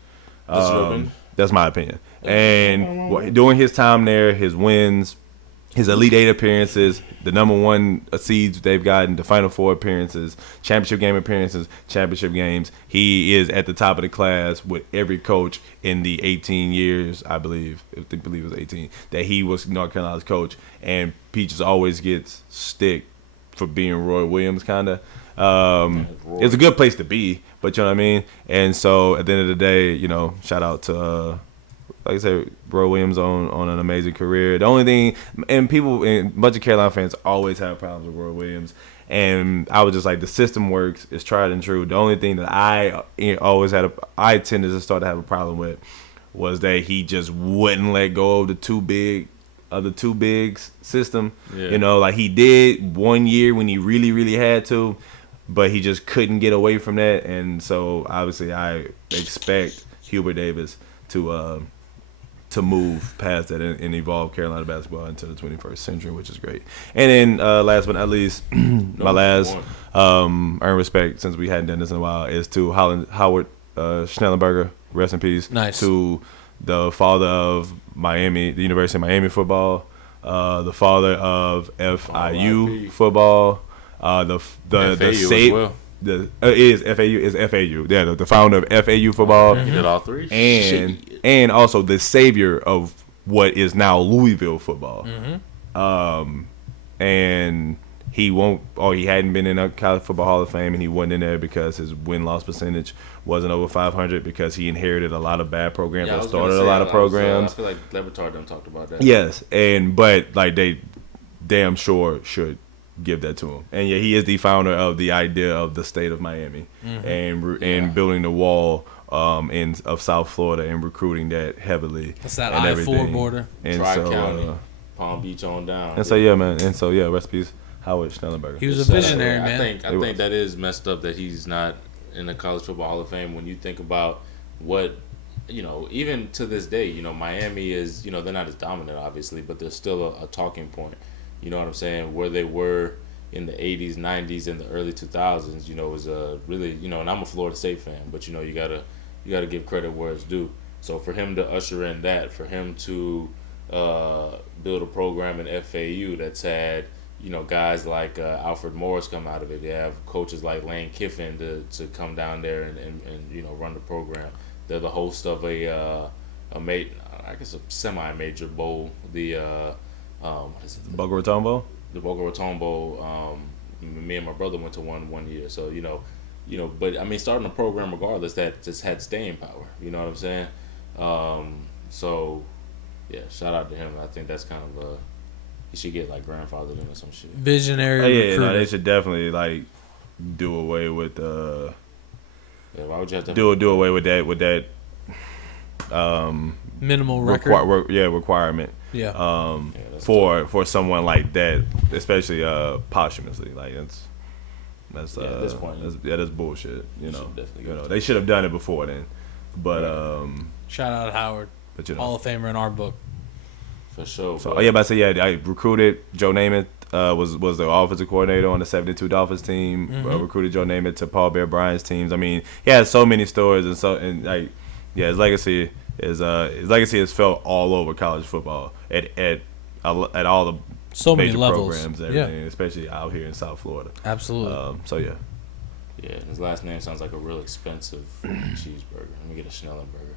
That's my opinion. And during his time there, his wins, his Elite 8 appearances, the number 1 seeds they've gotten, the Final 4 appearances, championship game appearances, championship games. He is at the top of the class with every coach in the 18 years, I believe it was 18, that he was North Carolina's coach. And Peaches always gets stick for being Roy Williams, kind of. It's a good place to be, but you know what I mean? And so at the end of the day, shout out to like I said, Roy Williams on an amazing career. The only thing, and a bunch of Carolina fans always have problems with Roy Williams, and I was just like, the system works, it's tried and true. The only thing that I tended to start to have a problem with was that he just wouldn't let go of the two bigs system. Yeah. Like he did one year when he really, really had to, but he just couldn't get away from that. And so obviously I expect Hubert Davis to move past that and evolve Carolina basketball into the 21st century, which is great. And then last but not least, my last earn respect, since we hadn't done this in a while, is to Howard Schnellenberger, rest in peace. Nice. To the father of Miami, the University of Miami football, the father of FIU football, the FAU is FAU. Yeah, the founder of FAU football. He did all 3. And also the savior of what is now Louisville football. And he hadn't been in a College Football Hall of Fame, and he wasn't in there because his win-loss percentage wasn't over 500, because he inherited a lot of bad programs and started a lot of programs. I feel like Levitar done talked about that. Yes, but like they damn sure should give that to him. And yeah, he is the founder of the idea of the state of Miami and building the wall of South Florida and recruiting that heavily. That's that I-4 border. And Tri-County, Palm Beach on down. And so yeah, man. And so yeah, rest in peace, Howard Schnellenberger. He was a visionary, man. I think that is messed up that he's not in the College Football Hall of Fame. When you think about what, even to this day, Miami is, they're not as dominant obviously, but they're still a talking point. You know what I'm saying? Where they were in the 80s, 90s, and the early 2000s, was really, and I'm a Florida State fan, but you gotta give credit where it's due. So for him to usher in that, for him to build a program in FAU that's had, guys like Alfred Morris come out of it. They have coaches like Lane Kiffin to come down there and run the program. They're the host of a semi-major bowl. The what is it? Boca Raton Bowl? the Boca Raton Bowl. Me and my brother went to one year, so but I mean, starting a program regardless that just had staying power. You know what I'm saying? So yeah, shout out to him. I think that's kind of he should get like grandfathered in or some shit. Visionary. They should definitely like do away with why would you have to do away with that minimal record requirement. Yeah. For someone like that, especially posthumously, like that's at this point, that's bullshit. They should have done it before then. But shout out Howard, Hall of Famer in our book. For sure. So but I say I recruited Joe Namath. Was the offensive coordinator on the 72 Dolphins team. Recruited Joe Namath to Paul Bear Bryant's teams. I mean, he has so many stories his legacy is felt all over college football at all the so many major levels, programs, everything, especially out here in South Florida. Absolutely. So yeah. Yeah, his last name sounds like a real expensive cheeseburger. Let me get a Schnellenburger.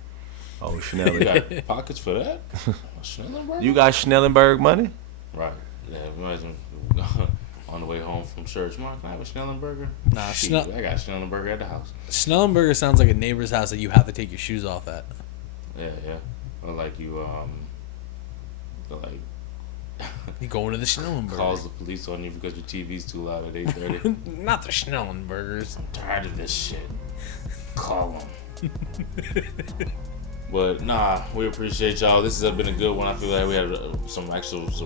Oh, Schnellenburger. You got pockets for that? A Schnellenburger? You got Schnellenburger money? Right. Yeah, imagine on the way home from church. Mark, can I have a Schnellenburger? Nah, I got Schnellenburger at the house. Schnellenburger sounds like a neighbor's house that you have to take your shoes off at. Yeah. Or like you, You going to the Schnellenburger. Calls the police on you because your TV's too loud at 8:30. Not the Schnellenburgers. I'm tired of this shit. Call them. But nah, we appreciate y'all. This has been a good one. I feel like we had some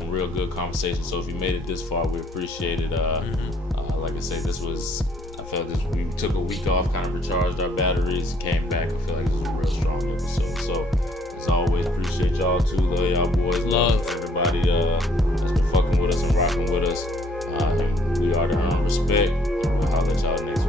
real good conversation. So if you made it this far, we appreciate it. Like I say, I felt we took a week off, kind of recharged our batteries, came back. I feel like this was a real strong episode. So as always, appreciate y'all too. Love y'all boys. Love everybody that's been fucking with us and rocking with us. We are to earn respect. We'll holler at y'all next